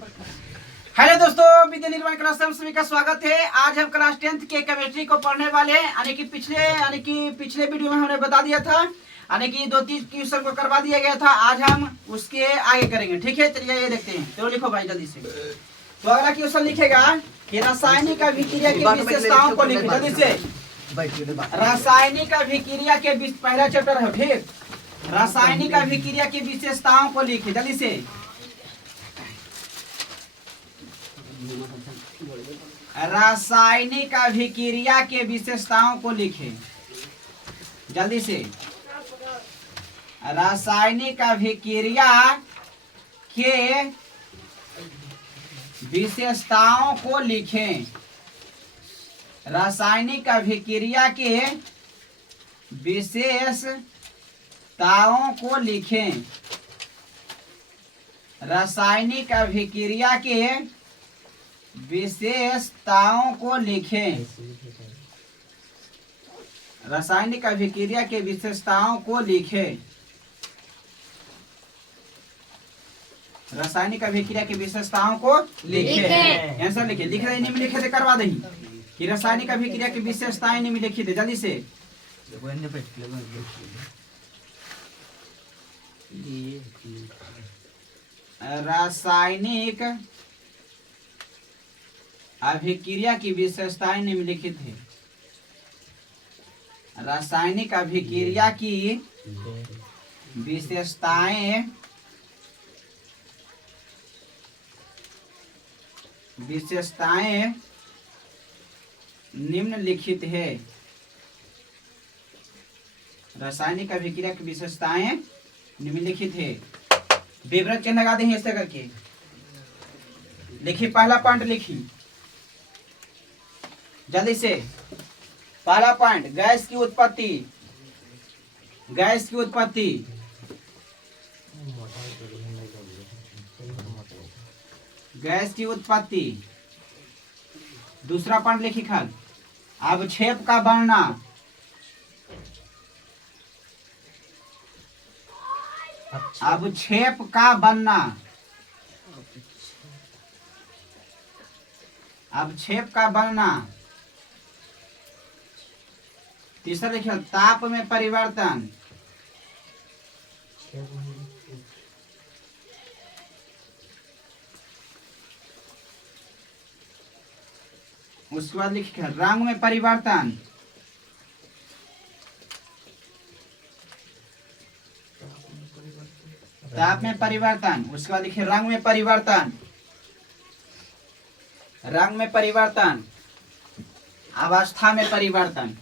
Hello दोस्तों, विद्या निर्माण class में सभी का स्वागत है। आज हम क्लास 10th के केमिस्ट्री को पढ़ने वाले हैं। यानी कि पिछले वीडियो में हमने बता दिया था, यानी कि 2-3 क्वेश्चन को करवा दिया गया था। आज हम उसके आगे करेंगे, ठीक है। चलिए ये देखते हैं, तो लिखो भाई जल्दी से। तो अगला क्वेश्चन लिखेगा कि रासायनिक अभिक्रिया की विशेषताओं को लिखे जल्दी से। रासायनिक अभिक्रिया के पहला चैप्टर है, ठीक। रासायनिक अभिक्रिया की विशेषताओं को लिखे जल्दी से। रासायनिक अभिक्रिया के विशेषताओं को लिखें जल्दी से। रासायनिक अभिक्रिया के विशेषताओं को लिखें। रासायनिक अभिक्रिया के विशेषताओं को लिखें। रासायनिक अभिक्रिया के विशेषताओं को लिखें। रासायनिक अभिक्रिया के विशेषताओं को लिखें। रासायनिक अभिक्रिया की विशेषताओं को लिखें। आंसर लिखे, लिख रहे निम्नलिखित करवा दही कि रासायनिक अभिक्रिया की विशेषताएं निम्नलिखित है जल्दी से। रासायनिक अभिक्रिया की विशेषताएं निम्नलिखित है। रासायनिक अभिक्रिया की विशेषताएं निम्नलिखित है। रासायनिक अभिक्रिया की विशेषताएं निम्नलिखित है। विवरण चिन्ह लगा देंगे ऐसे करके। लिखिए, पहला पॉइंट लिखिए जल्दी से। पहला पॉइंट, गैस की उत्पत्ति। गैस की उत्पत्ति। गैस की उत्पत्ति। दूसरा पॉइंट लिखिए खाल, अवक्षेप का बनना। अवक्षेप का बनना। अवक्षेप का बनना। तीसरा लिखिए, ताप में परिवर्तन। उसके बाद लिखिए रंग में परिवर्तन। ताप में परिवर्तन। उसके बाद लिखिए रंग में परिवर्तन। रंग में परिवर्तन। अवस्था में परिवर्तन।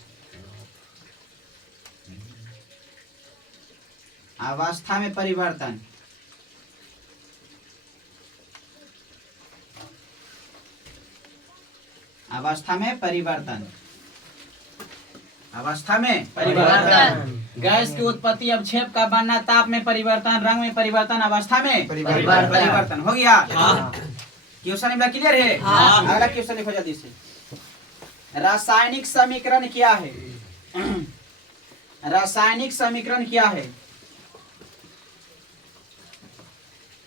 अवस्था में परिवर्तन। अवस्था में परिवर्तन। अवस्था में परिवर्तन। गैस की उत्पत्ति, अवक्षेप का बनना, ताप में परिवर्तन, रंग में परिवर्तन, अवस्था में परिवर्तन। हो गया? क्वेश्चन क्लियर है? अगला क्वेश्चन लिखो जल्दी से। रासायनिक समीकरण क्या है? रासायनिक समीकरण क्या है?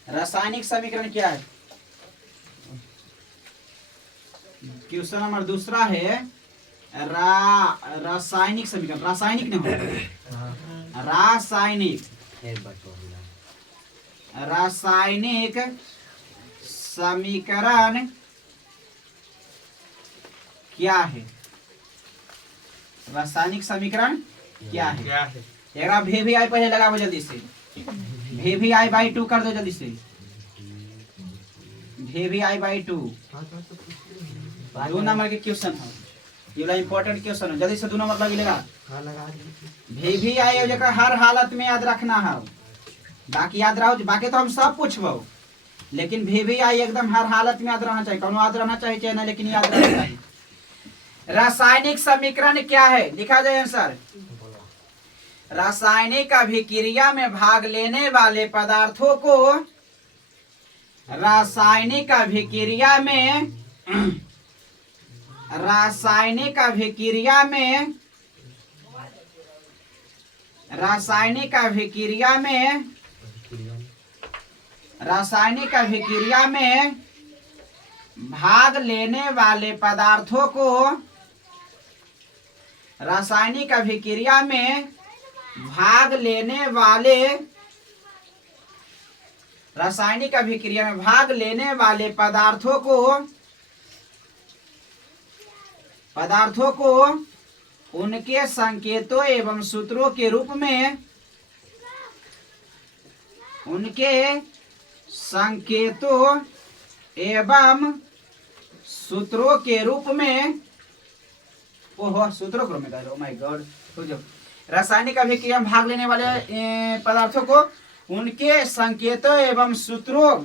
रासायनिक समीकरण क्या है? क्वेश्चन नंबर दूसरा है रासायनिक समीकरण। रासायनिक नहीं हो, रासायनिक। रासायनिक समीकरण क्या है? रासायनिक समीकरण क्या है? एक भी आई पहले लगाओ जल्दी से। भी आई बाई 2 कर दो जल्दी से। भी आई बाई 2 2 नंबर के क्वेश्चन है। ये इंपॉर्टेंट क्वेश्चन है, जल्दी से 2 नंबर लगी लगा। भी आई जगह हर हालत में याद रखना है। बाकी याद रहो, बाकी तो हम सब पूछबो, लेकिन भी आई एकदम हर हालत में याद रहना चाहिए। कौन याद रहना चाहिए चाहे ना, लेकिन याद रहना चाहिए। रासायनिक समीकरण क्या है? लिखा जाए आंसर। रासायनिक अभिक्रिया में भाग लेने वाले पदार्थों को रासायनिक अभिक्रिया में रासायनिक अभिक्रिया में रासायनिक अभिक्रिया में रासायनिक अभिक्रिया में भाग लेने वाले पदार्थों को रासायनिक अभिक्रिया में भाग लेने वाले रासायनिक अभिक्रिया में भाग लेने वाले पदार्थों को उनके संकेतों एवं सूत्रों के रूप में ओह माय गॉड रासायनिक अभिक्रिया में भाग लेने वाले पदार्थों को उनके संकेतों एवं सूत्रों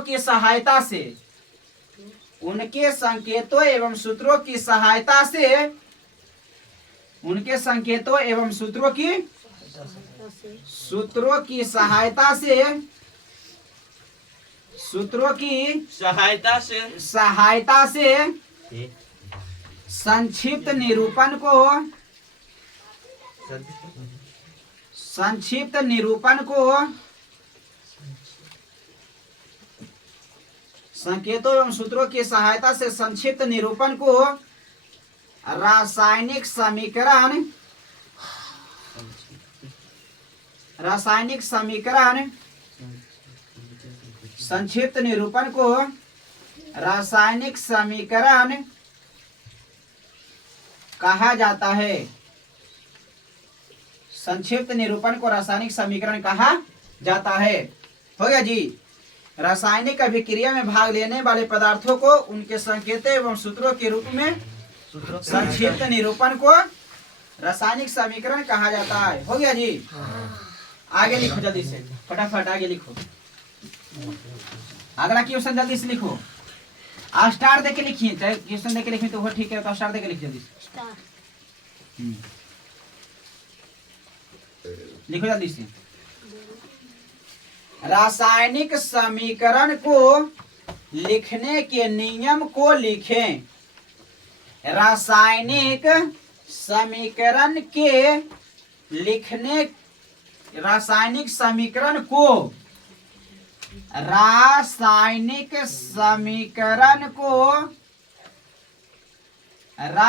की सहायता से संक्षिप्त निरूपण को संकेतों एवं सूत्रों की सहायता से संक्षिप्त निरूपण को रासायनिक समीकरण संक्षिप्त निरूपण को रासायनिक समीकरण कहा जाता है। संक्षिप्त निरूपण को रासायनिक समीकरण कहा जाता है। हो गया जी। रासायनिक अभिक्रिया में भाग लेने वाले पदार्थों को उनके संकेतों एवं सूत्रों के रूप में संक्षिप्त निरूपण को रासायनिक समीकरण कहा जाता है। हो गया जी। आगे लिखो जल्दी से, फटाफट आगे लिखो। अगला क्वेश्चन जल्दी से लिखो। स्टार देके लिखिए, चाहे क्वेश्चन देके लिखिए तो वो ठीक है, तो स्टार देके लिखिए जल्दी से। लिखो जल्दी से। रासायनिक समीकरण को लिखने के नियम को लिखें। रासायनिक समीकरण को लिखने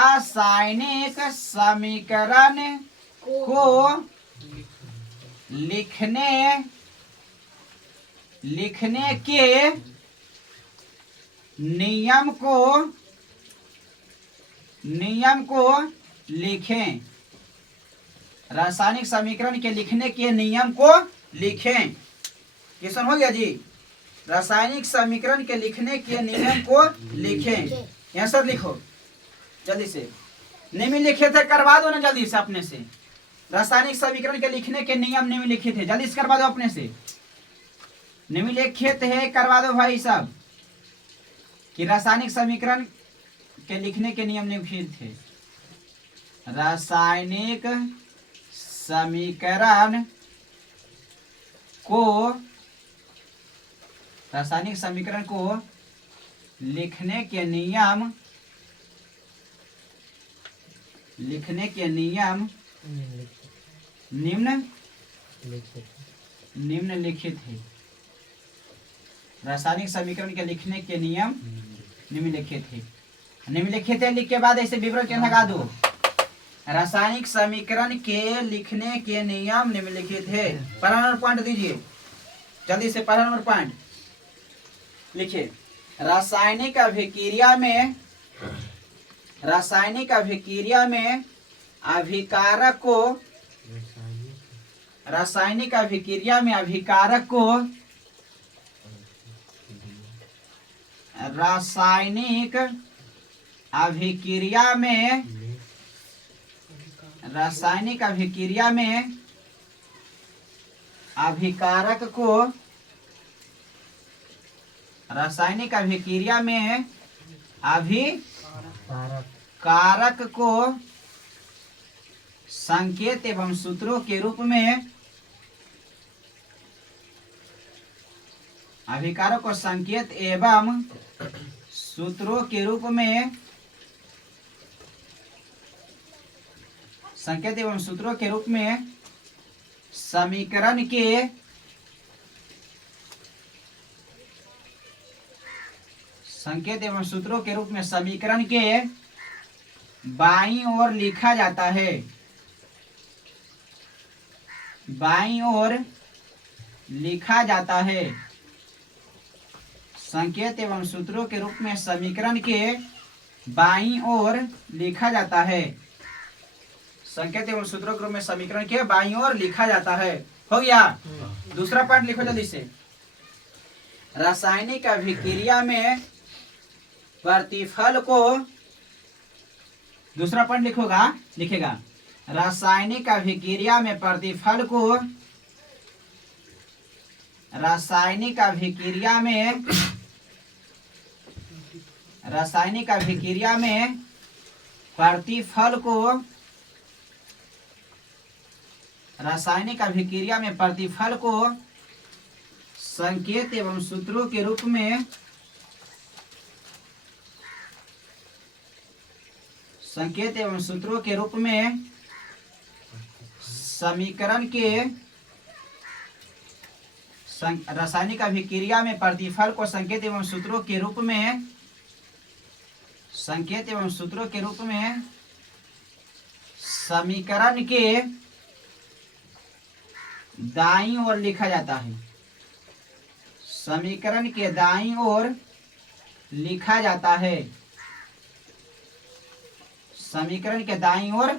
के नियम को लिखें। रासायनिक समीकरण के लिखने के नियम को लिखें। क्वेश्चन हो गया जी। रासायनिक समीकरण के लिखने के नियम को लिखें। आंसर लिखो जल्दी से। निम्नलिखित थे, करवा दो ना जल्दी से अपने से। रासायनिक समीकरण के लिखने के नियम निम्नलिखित है, जल्दी से करवा दो अपने से। निम्नलिखित है, करवा दो भाई साहब कि रासायनिक समीकरण के लिखने के नियम निम्नलिखित थे। रासायनिक समीकरण को लिखने के नियम निम्नलिखित है। रासायनिक समीकरण के लिखने के नियम निम्नलिखित है। निम्नलिखित है लिख के बाद ऐसे विवरण के लगा दो। रासायनिक समीकरण के लिखने के नियम निम्नलिखित है। पहला नंबर पॉइंट दीजिए जल्दी से। पहला नंबर पॉइंट लिखिए। रासायनिक अभिक्रिया में अभिकारक को रासायनिक अभिक्रिया में अभिकारक को रासायनिक अभिक्रिया में अभिकारक को रासायनिक अभिक्रिया में अभिकारक को संकेत एवं सूत्रों के रूप में अभिकारक को संकेत एवं सूत्रों के रूप में समीकरण संकेत एवं सूत्रों के रूप में समीकरण के बाईं ओर लिखा जाता है। बाईं ओर लिखा जाता है। संकेत एवं सूत्रों के रूप में समीकरण के बाईं ओर लिखा जाता है। संकेत एवं सूत्रों के रूप में समीकरण के बाईं ओर लिखा जाता है। हो गया। दूसरा पॉइंट लिखो जल्दी से। रासायनिक अभिक्रिया में प्रतिफल को, दूसरा पॉइंट लिखेगा रासायनिक अभिक्रिया में प्रतिफल को, रासायनिक अभिक्रिया में प्रतिफल को, रासायनिक अभिक्रिया में प्रतिफल को संकेत एवं सूत्रों के रूप में, संकेत एवं सूत्रों के रूप में समीकरण के, रासायनिक अभिक्रिया में प्रतिफल को संकेत एवं सूत्रों के रूप में, संकेत एवं सूत्रों के रूप में समीकरण के दाईं ओर लिखा जाता है। समीकरण के दाईं ओर लिखा जाता है। समीकरण के दाईं ओर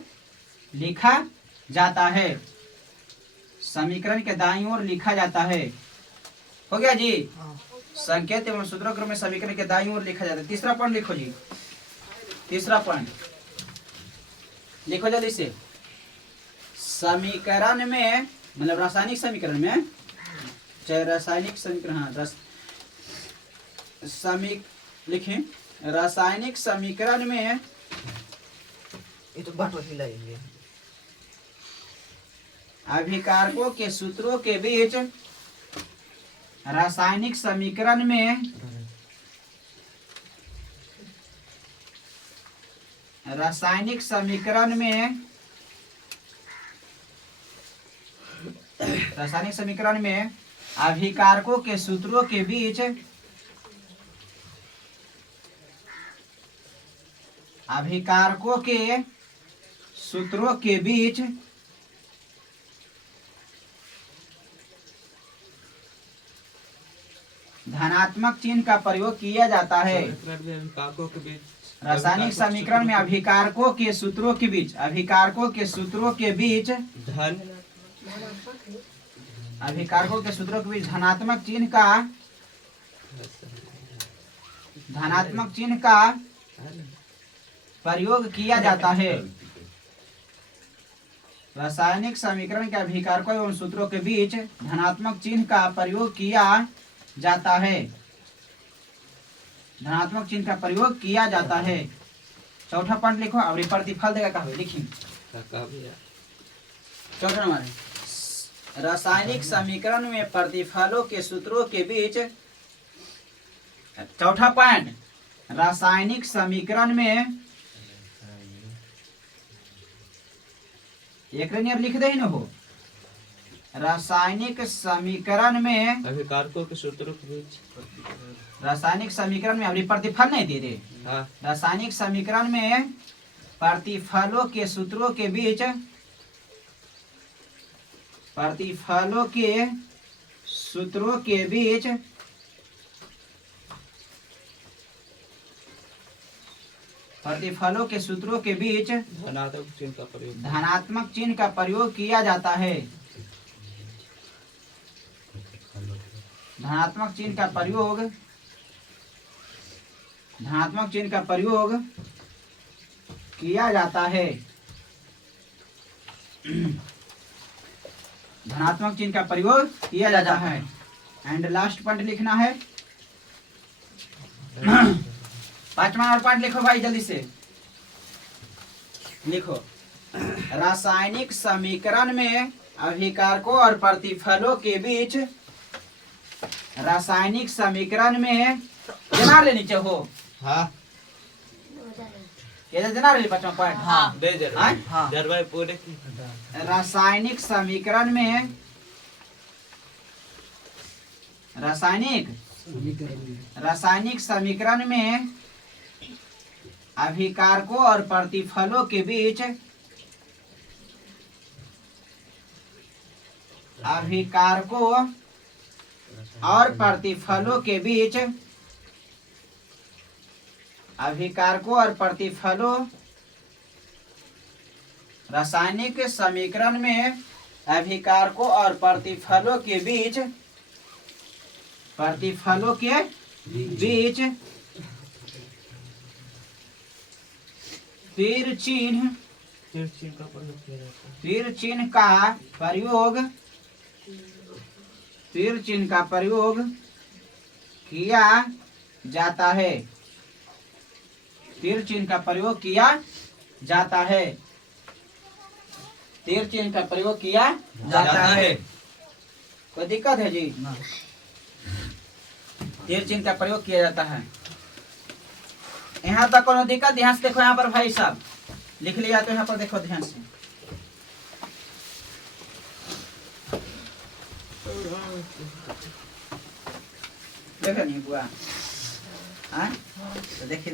लिखा जाता है। समीकरण के दाईं ओर लिखा जाता है। हो गया जी। संकेत एवं सूत्रों के रूप में समीकरण के दाईं ओर लिखा जाता है। तीसरा पॉइंट लिखो जी। तीसरा पॉइंट लिखो जल्दी से। समीकरण में, मतलब रासायनिक समीकरण में, चाहे रासायनिक समीकरण, हाँ लिखें रासायनिक समीकरण में, ये तो बात वही लगेगी। अभिकारकों के सूत्रों के बीच, रासायनिक समीकरण में, रासायनिक समीकरण में, रासायनिक समीकरण में अभिकारकों के सूत्रों के बीच, अभिकारकों के सूत्रों के बीच धनात्मक चिन्ह का प्रयोग किया जाता है। रासायनिक समीकरण में अभिकारकों के सूत्रों के बीच, अभिकारकों के सूत्रों के बीच अभिकारकों के सूत्रों के बीच धनात्मक चिन्ह का प्रयोग किया जाता है। रासायनिक समीकरण के अभिकारकों एवं सूत्रों के बीच धनात्मक चिन्ह का प्रयोग किया जाता है। धनात्मक चिन्ह का प्रयोग किया जाता है। चौथा पॉइंट लिखो। अब प्रतिफल देगा कहा लिखिए। चौथा नंबर है रासायनिक समीकरण में प्रतिफलों के सूत्रों के बीच। चौथा पॉइंट रासायनिक समीकरण में, एक नियर लिख दे ही न हो। रासायनिक समीकरण में अभिकारकों के सूत्रों के बीच, रासायनिक समीकरण में, अभी प्रतिफल नहीं दे रहे। हाँ। रासायनिक समीकरण में प्रतिफलों के सूत्रों के बीच, प्रतिफलों के सूत्रों के बीच प्रतिफलों के सूत्रों के बीच धनात्मक चिन्ह का प्रयोग किया जाता है। धनात्मक चिन्ह का प्रयोग, धनात्मक चिन्ह का प्रयोग किया जाता है। धनात्मक चिन्ह का प्रयोग किया जाता है। एंड लास्ट पॉइंट लिखना है। पांचवा और पॉइंट लिखो भाई जल्दी से लिखो। रासायनिक समीकरण में अभिकारकों और प्रतिफलों के बीच, रासायनिक समीकरण में जना ले नीचे हो। हाँ। ये जना ले पांचवा पॉइंट। हाँ। दे जरा। हाँ। जरवाई पूरे। रासायनिक समीकरण में, रासायनिक रासायनिक समीकरण में अभिकारकों और प्रतिफलों के बीच अभिकारकों और प्रतिफलों के बीच अभिकारकों और प्रतिफलों रासायनिक समीकरण में अभिकारकों और प्रतिफलों के बीच तीर चिन्ह का प्रयोग किया जाता है। तीर चिन्ह का प्रयोग किया जाता है। तीर चिन्ह का प्रयोग किया जाता है। कोई दिक्कत है जी? तीर चिन्ह का प्रयोग किया जाता है। यहाँ तक कोनो दिक्कत? ध्यान से देखो यहाँ पर भाई साहब, लिख लिया तो यहाँ पर देखो ध्यान से। देखो नहीं बुआ, हाँ तो देखिए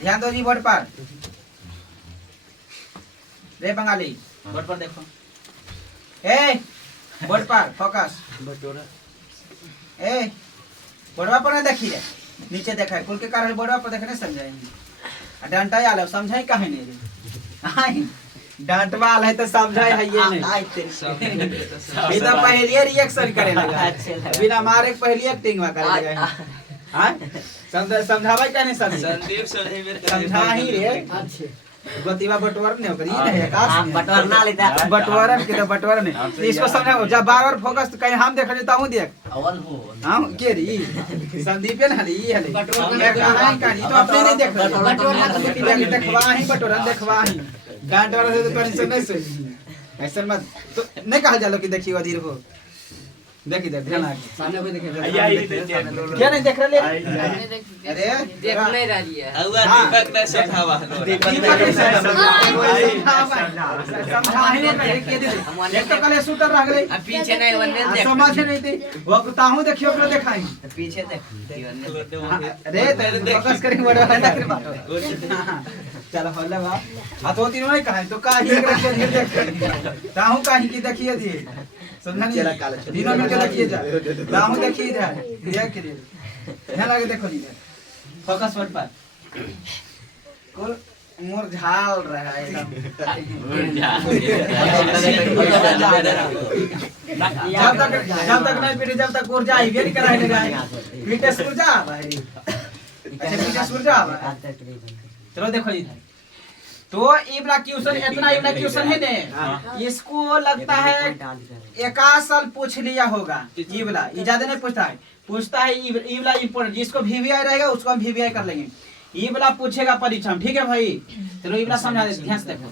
ध्यान दो जी बोर्ड पर। रे बंगाली बोर्ड पर देखो, ए बोर्ड पर फोकस। ए बोर्डवा पर देखिए, नीचे देखा है कुल के कारण बोर्डवा पर देखने समझाएंगे। डांटा आल समझाई काहे नहीं रे? डांटवा आल है तो समझाई है ये नहीं। ये तो पहले रिएक्शन करे लगा, बिना मारे पहले एक्टिंग में करे लगा। हां समझावे का नहीं समझा ही रे। अच्छे गतिवा बटवर ने करी है आकाश में बटवर ना लेता बटवरन के तो बटवर ने इसको समझाओ। जब बार-बार फोकस कहीं हम देख लेता हूं देख अवल हो हम के री संदीप ने हली हली मैं कहां कहानी तो अपने नहीं देख बटवर ना तो देखवा ही बटवरन देखवा ही डांट वाला से तो टेंशन नहीं से ऐसा मत तो नहीं कहा जालो कि देखिए अधीर हो। देखिए देख ध्यान आके सामने कोई देखे क्या नहीं देख रहे? अरे देख नहीं रही है दीपक ने समझावा दीपक ने समझाने नहीं के दे एक तो कले शूटर रह गई पीछे नहीं वन्ने देख समझ नहीं थी वो बताऊं देखियो ओकरा दिखाई पीछे देख अरे तेरे फोकस करी बड़ा है। चलो हल्ला बा आ तो तीनों नहीं कहा तो का ही एक रख के देख ताहू का ही की देखिए दी समझा नहीं तीनों मिलके देखिए जा ताहू देखिए इधर देख के ध्यान लगे देखो इधर फोकस वर्ड पर कुल मुरझाल रहा है एकदम जब तक नहीं पीटे जब तक ऊर्जा ही नहीं कराए लगा पीटे ऊर्जा भाई। अच्छा पीटे ऊर्जा चलो देखो इधर तो इबला क्वेश्चन इतना इबला क्वेश्चन है ने इसको लगता है एक साल पूछ लिया होगा। इबला ये ज्यादा नहीं पूछता है इबला इंपोर्टेंट जिसको वीवीआई रहेगा उसको हम वीवीआई कर लेंगे। इबला पूछेगा परीक्षा में, ठीक है भाई? चलो इबला समझा दे ध्यान से देखो।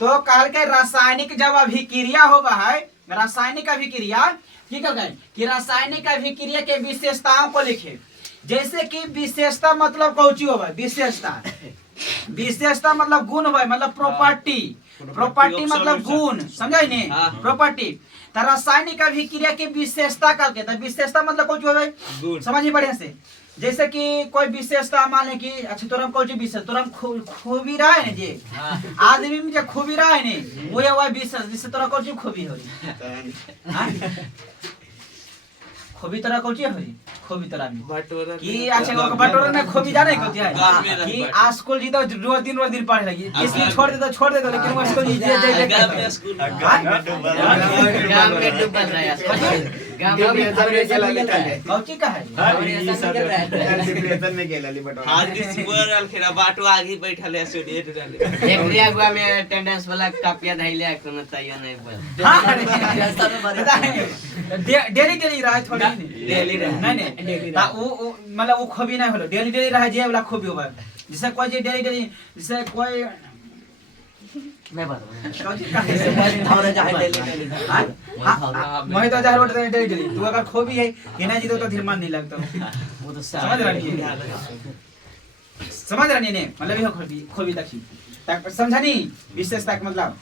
तो कहल के रासायनिक जब अभिक्रिया होगा है रासायनिक अभिक्रिया की कर गए कि रासायनिक अभिक्रिया के विशेषताओं को लिखे। जैसे कि विशेषता मतलब कौची होगा? विशेषता मतलब गुण होगा, मतलब प्रॉपर्टी मतलब गुण, समझाई नहीं? प्रॉपर्टी तो रासायनिक अभिक्रिया की विशेषता करके तो विशेषता मतलब कौची होगा? समझिए बढ़िया से। जैसे कि कोई विशेषता मान ले कि अच्छा तोरम कौची विशेष तोरम खूबी रहा है ना जी आदमी में जो खूबी रहा है ना वो है विशेष जिससे तोरा कौची खूबी हो रही खूबी तरह कौची हो रही खूबी तरह में कि अच्छा बटोरा में खूबी जाने होती है कि आज स्कूल जी तो रोज दिन पढ़े लगी इसलिए छोड़ दे तो लेकिन वो स्कूल जी गांव में डूब रहा है गांव में कौची का है डिप्रेशन में गेलली बटोरा आज की सुबह खेला बाटो आगे बैठल है स्टूडेंट डाले एक रियागवा में अटेंडेंस वाला कापिया धइले कोनो तैयार नहीं बोल हां डेली रहा थोड़ी डेली नहीं ता वो मतलब वो खोबी नहीं होलो डेली रहा जे वाला खोबी होबा जैसे कोई जे डेली जैसे कोई मैं बताऊं कौची का है धौरे जाए डेली हां मैं तो जा रोड डेली तू अगर खोबी है कि नहीं जी तो धीरमान नहीं लगता वो तो समझ रही ने मतलब ये खोबी देखी तक समझा नहीं विशेषता का मतलब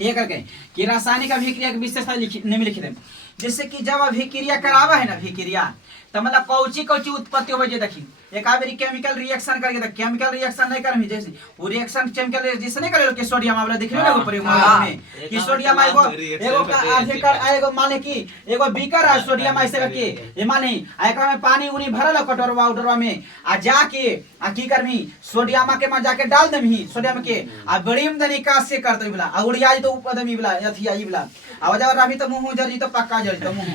ये करके कि रासायनिक अभिक्रिया की विशेषता निम्न लिखित है जैसे कि जब अभिक्रिया करावा है ना अभिक्रिया तो मतलब कौची कौची उत्पत्ति हो जे देखी एक आबेरी केमिकल रिएक्शन करके देख केमिकल रिएक्शन नहीं करमी जैसे वो रिएक्शन केमिकल रिएक्शन नहीं करे कि सोडियम आवला दिख रहे हो प्रयोग में कि सोडियम एगो एगो माने कि एगो बीकर है सोडियम ऐसे करके ये माने एकरा में पानी उनी भरल कटोरवा उटरवा में आ जाके आ की करमी सोडियम के में जाके डाल देमी सोडियम के आ बड़ीम दनी का से कर दे बला आ उड़िया तो उपदमी बला अथी आई बला आ जब रही तो मुंह जरी तो पक्का जरी तो मुंह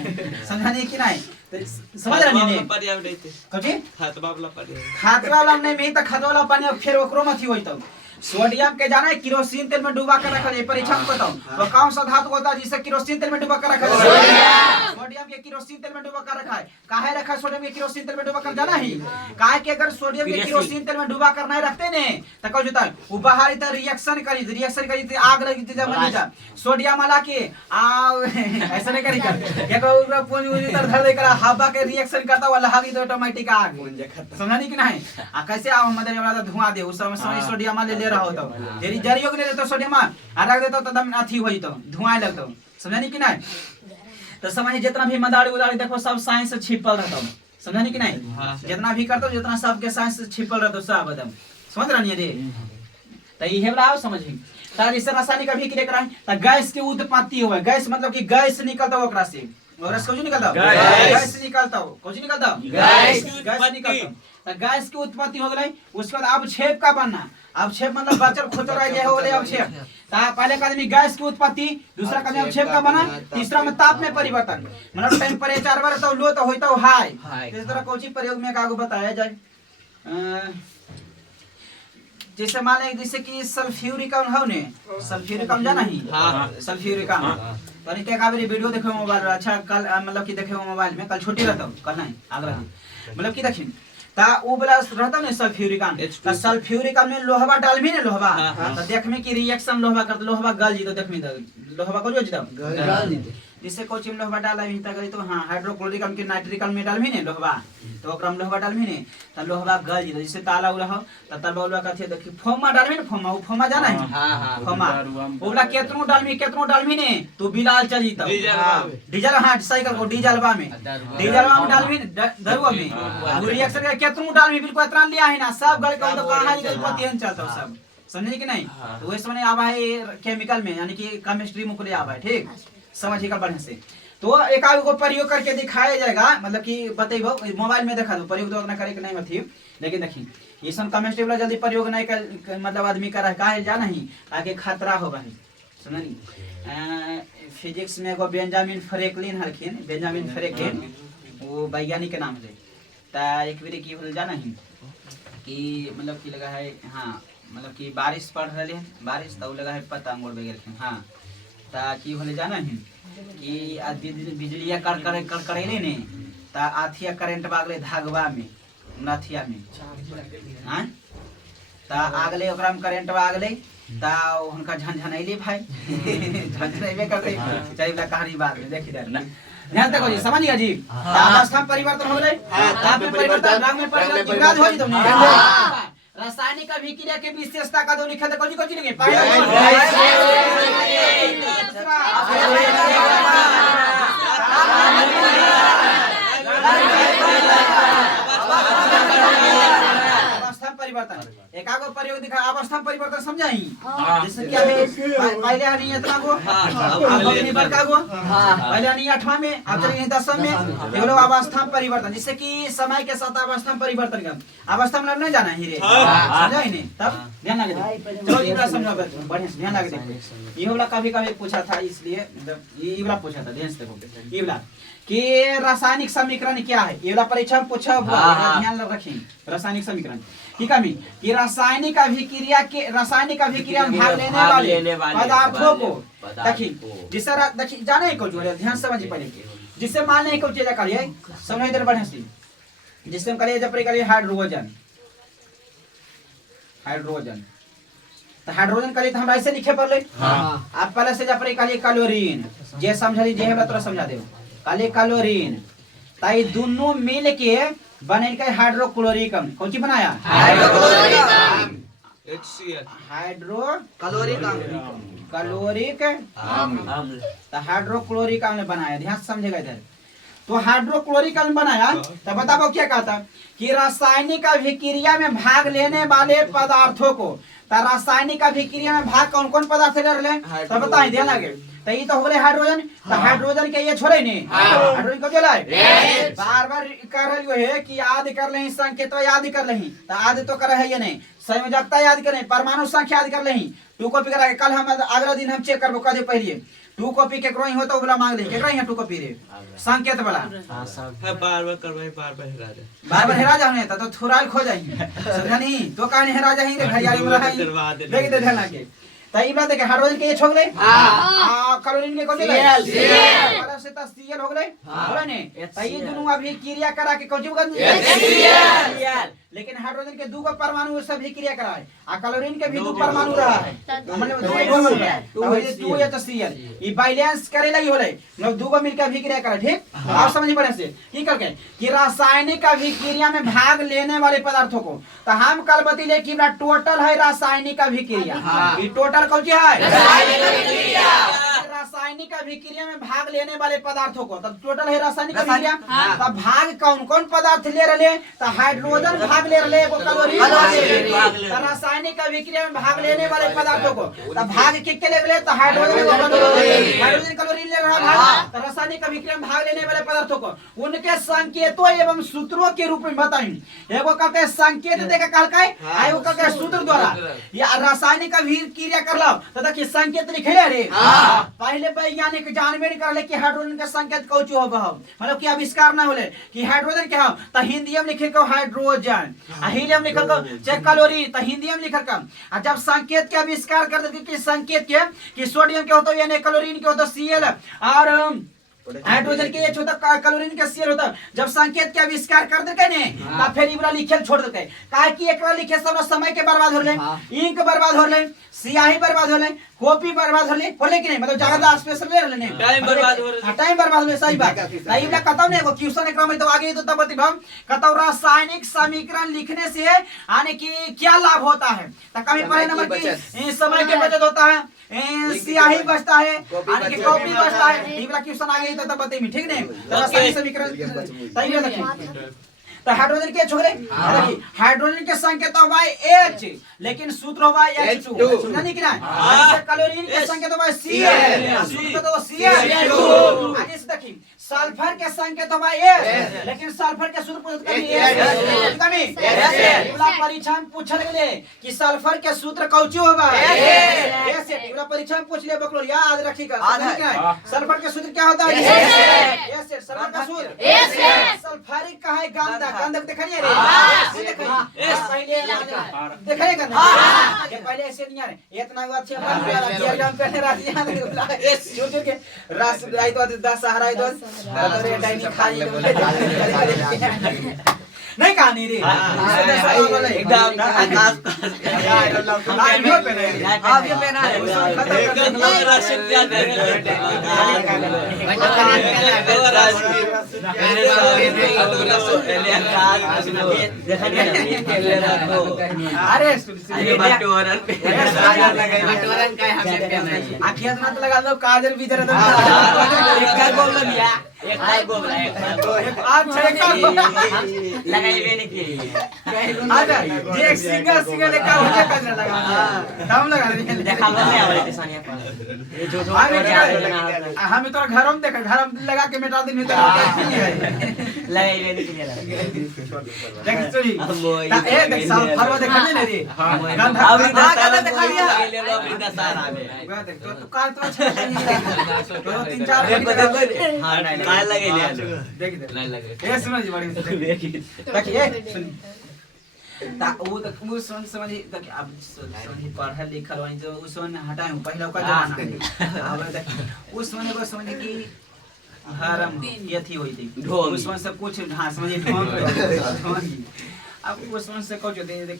समझानी कि नहीं समझ रही ने कथि खातवा वाला नहीं में तो खातवा वाला पानी फिर ओकरो में थी होई तो सोडियम के जाना है केरोसिन तेल में डुबा कर रखा है परीक्षा में बताओ तो कौन सा धातु होता है जिसे केरोसिन तेल में डुबा कर रखा है सोडियम के केरोसिन तेल में डुबा कर रखा है काहे रखा है सोडियम के केरोसिन तेल में डुबा कर जाना ही काहे कि अगर सोडियम के केरोसिन तेल में डुबा कर नहीं रखते ने तो कौन होता है वो बाहर इधर रिएक्शन करी तो आग लगी थी जब बन जा सोडियम वाला के ऐसा नहीं करी कर एक पूरी उधर धर दे कर हवा के रिएक्शन करता वाला हवा तो ऑटोमेटिक आग समझानी कि नहीं आ कैसे आ मदर वाला धुआं दे उस समय सोडियम ले रहा होता तेरी जरियो के ले तो सोडियम आ रख देता तो दम अथी होई तो धुआं लगता समझानी कि नहीं तो समझ जितना भी मदारी उदारी देखो सब साइंस से छिपल रहता समझानी कि नहीं जितना भी करता जितना सबके साइंस से छिपल रहता सब एकदम समझ रही रे तो ये वाला समझी तार इस रासायनिक अभिक्रिया कराएं तो गैस की उत्पत्ति होवे गैस मतलब कि गैस निकलता हो ओकरा से और कौन निकलता गैस निकलता हो कौन निकलता गैस निकलता तो गैस की उत्पत्ति हो गई उसके बाद अवक्षेप का बनना अवक्षेप मतलब बचल खोचल रह हो गए अवक्षेप पहले का आदमी गैस की उत्पत्ति दूसरा का अवक्षेप का बना तीसरा में ताप में परिवर्तन मतलब टेम्परेचर बढ़ तो लो तो होता हो हाई इस तरह कोई प्रयोग में कागो बताया जाए जैसे माने जैसे कि सल्फ्यूरिक अम्ल हो ने सल्फ्यूरिक अम्ल जाना ही सल्फ्यूरिक अम्ल तनी के काबरी वीडियो देखो मोबाइल अच्छा कल मतलब कि देखे मोबाइल में कल छुट्टी रहता कल नहीं आगरा मतलब कि देखिन ता वो वाला रहता ने सल्फ्यूरिक अम्ल त सल्फ्यूरिक अम्ल में लोहवा डालमी ने लोहवा त देखमे कि रिएक्शन लोहवा कर लोहवा गल जी तो देखमी लोहवा को जो जी गल जिससे कोई चिम लोहवा डाला ही ता करी तो हां हाइड्रोक्लोरिक अम्ल के नाइट्रिक अम्ल में डालमी ने लोहवा तो ओकरा में लोहवा डालमी ने त लोहवा गल जी जैसे ताला उला हो त तलवा कथे देखी फोमा डालमी ने फोमा वो फोमा जाना है हां फोमा ओला केतनो डालमी ने तो बिलाल चली त डीजल हां साइकिल को डीजलवा में डालमी दरुआ में अब रिएक्शन के केतनो डालमी बिल्कुल इतना लिया है ना सब गल के तो कहां ही पतियन चलता सब समझे कि नहीं तो वैसे माने आवा है केमिकल में यानी कि केमिस्ट्री में को आवा है ठीक समझिएगा बढ़िया से तो एक आगे को प्रयोग करके दिखाया जाएगा मतलब कि बतेबो मोबाइल में देखा दो प्रयोग तो अपना करे के नहीं मथी लेकिन देखी ये सब केमिस्ट्री वाला जल्दी प्रयोग नहीं कर मतलब आदमी कर रहा है जाना ही आगे खतरा होगा है समझनी फिजिक्स में एगो बेंजामिन फ्रैंकलिन हरखिन बेंजामिन फ्रैंकलिन वो वैज्ञानिक के नाम से ता एक बेर की होल जाना ही कि मतलब की लगा है हां मतलब कि बारिश पड़ रही है बारिश तो लगा है पतंग उड़ गेलखिन हां ता की होले जाना है कि बिजलिया कर करेले ने ता आथिया करंट बागले धागवा में नाथिया में हां ता आगले ओकरा में करंट बागले ता उनका झनझनैली भाई झनझनैबे करते चाहिए कहानी बात में देखी दे ना ध्यान तक हो जी समझिए जी अवस्था परिवर्तन हो गए ताप में परिवर्तन रंग में परिवर्तन विकास हो जी तुमने रासायनिक अभिक्रिया के विशेषता का दो लिखा था कौन कौन लिखे परिवर्तन एकागो प्रयोग दिखा अवस्था परिवर्तन समझाई जैसे कि अभी पहले हनी इतना को अब नहीं बड़का को पहले हनी 8वां में अब चलिए 10वां में ये लोग अवस्था परिवर्तन जैसे कि समय के साथ अवस्था परिवर्तन का अवस्था में नहीं जाना ही रे समझाई नहीं तब ध्यान लगे चलो ये समझो बढ़िया से ध्यान लगे ये वाला कभी-कभी पूछा था इसलिए मतलब ये वाला पूछा था ध्यान से देखो ये वाला कि रासायनिक समीकरण क्या है ये वाला परीक्षा में पूछा हुआ ध्यान रखें रासायनिक समीकरण ठीक है मी कि रासायनिक अभिक्रिया में भाग लेने वाले पदार्थों को देखिए जिससे देखिए जाने को जोड़े ध्यान से समझिए पहले जिससे मान लें को चीज करिए समझ इधर बढ़िया से जिससे हम करिए जब करिए हाइड्रोजन तो हाइड्रोजन करिए तो हम ऐसे लिखे पड़ले आप पहले से जब करिए क्लोरीन जे समझली जे हमरा तोरा समझा देब करिए क्लोरीन ताई दोनों मिल के बने के हाइड्रोक्लोरिक अम्ल कौन सी बनाया हाइड्रोक्लोरिक अम्ल HCl हाइड्रोक्लोरिक अम्ल कैलोरिक अम्ल तो हाइड्रोक्लोरिक अम्ल बनाया, ध्यान से समझेगा इधर। तो हाइड्रोक्लोरिक अम्ल बनाया तो बताओ क्या कहता कि रासायनिक अभिक्रिया में भाग लेने वाले पदार्थों को, तो रासायनिक अभिक्रिया में भाग कौन कौन पदार्थ ले रहे तो बताए, ध्यान लगे। तो ये तो हो गए हाइड्रोजन, तो हाइड्रोजन के ये छोड़े नहीं, हाइड्रोजन को चला बार बार कर रही है कि याद कर लें, संकेत याद कर लें, तो याद तो कर है ये नहीं, संयोजकता याद करें, परमाणु संख्या याद कर लें। 2 कॉपी करा, कल हम अगला दिन हम चेक करबो, कदे पहले 2 कॉपी केकरो ही हो तो बोला मांग ले, केकरो ही 2 कॉपी रे संकेत वाला। हां सब है, बार-बार करवाई, बार-बार हेरा जाए, बार-बार हेरा जाने तो थोड़ा खो जाएंगे, समझा नहीं तो कहां हेरा जाएंगे घड़ियाली में रही देख दे ध्यान लगे। तो ई बात देखे हाइड्रोजन के ये छोड़ ले, हां क्लोरीन के कौन ले सीएल वाला से तो सीएल हो गए, बोला ने। तो ये दोनों अभी क्रिया करा के कौन बन सीएल, लेकिन हाइड्रोजन के 2 परमाणु सभी क्रिया कराए, आ क्लोरीन के भी 2 परमाणु रहा है, हमने 2 या तो सीएल ई बैलेंस करे लगी होले, मतलब 2 को मिलकर अभिक्रिया करे, ठीक। आप समझ पड़े से की करके कि रासायनिक अभिक्रिया में भाग लेने वाले पदार्थों को, तो हम कल बतैले कि टोटल है रासायनिक अभिक्रिया, ई टोटल कौन सी है रासायनिक अभिक्रिया, रासायनिक अभिक्रिया में भाग लेने वाले पदार्थों को, तब टोटल है रासायनिक अभिक्रिया। तब भाग कौन कौन पदार्थ ले रहे, तो हाइड्रोजन भाग ले रहे, क्लोरीन, रासायनिक अभिक्रिया में भाग लेने वाले पदार्थों को, तब भाग के ले रहे, तो हाइड्रोजन क्लोरीन ले रहा भाग, तो रासायनिक अभिक्रिया में भाग लेने वाले पदार्थों को उनके संकेतों एवं सूत्रों के रूप में बताएंगे। एगो कहते संकेत देके कहलकै, एगो कहते सूत्र द्वारा, या रासायनिक अभिक्रिया करलो तो देखिए संकेत लिखले रे, पहले वैज्ञानिक जानबे नहीं करले कि हाइड्रोजन के संकेत कौची होबे, मतलब कि आविष्कार ना होले कि हाइड्रोजन के हम तो हिंदी में लिखे को हाइड्रोजन, आ हीलियम लिखल को चाहे क्लोरीन, तो हिंदी में लिखल का। आ जब संकेत के आविष्कार कर देते कि संकेत के कि सोडियम के होता यानी क्लोरीन के होता सीएल, और हाइड्रोजन के एच होता, क्लोरीन के सीएल होता, जब संकेत के आविष्कार कर देके ने तब फिर इबरा लिखल छोड़ देते, काहे कि एकरा लिखे सब समय के बर्बाद होले, इंक बर्बाद होले, स्याही बर्बाद होले, कॉपी बर्बाद होले कि नहीं, मतलब ज्यादा स्पेस ले रहले, टाइम बर्बाद हो रहे, टाइम बर्बाद होले, सही बात। सही बात कहता हूं एगो क्वेश्चन एकरा में तो आगे तो तब बतिबम कहता रासायनिक समीकरण लिखने से यानी कि क्या लाभ होता है, तो कभी पहले नंबर की समय के बचत होता है, स्याही बचता है, यानी कि कॉपी बचता है, ई वाला क्वेश्चन आगे तो तब बतेमी, ठीक नहीं। तो रासायनिक समीकरण सही है देखिए। तो हाइड्रोजन के छोड़े, देखिए हाइड्रोजन के संकेत होगा H, लेकिन सूत्र होगा H2, समझा नहीं कि ना। क्लोरीन के संकेत होगा Cl, सूत्र तो Cl2। आगे से देखिए सल्फर के संकेत होगा S, लेकिन सल्फर के सूत्र कमी इवला परीक्षा में पूछल गेले कि सल्फर के सूत्र कौची होगा S, इवला परीक्षा में पूछ ले बकलो, याद रखिएगा, समझा कि ना। सल्फर के सूत्र क्या होता है S, सल्फर का सूत्र S, सल्फ्यूरिक का है गंधक, गंधक देखिए रे, पहले देखिए गंधक पहले ऐसे नहीं है, इतना अच्छे गियर डाउन पहने रहती है छोटे के रास राई तो 10 सहारा तो रे डाइनी खाई नहीं कहानी रे एकदम आकाश आगे पहना है एकदम राशन क्या अरे बटोरन आखियात ना तो लगा लो काजल भी इधर एक बोल दिया एक बोल अच्छा लगाइबे नहीं की अच्छा जे एक सिंगर लेकर मुझे करने लगा हम लगा देखा नहीं आवरे किसानिया पर ये जो हम तो घरों में देखा, घर में लगा के मिटा दे, तो लगाइबे नहीं की देख चली ए देख साल फरवा देखने ले रे गंधा अभी देखा लिया ले लो अभी दशहरा में देख तो काल तो अच्छा तो 3-4 हां काय लगे देख नहीं लगे ए सुनो जी बड़ी देखिए सुन ता वो सुन समझी तक अब समझी पढ़ा लिखल वाली जो उस सन हटाए पहले का जमाना अब उस सन को समझे कि हरम ये थी हुई थी उस सन सब कुछ हां समझिए ढोंग अब उसमें से कहो जो पहले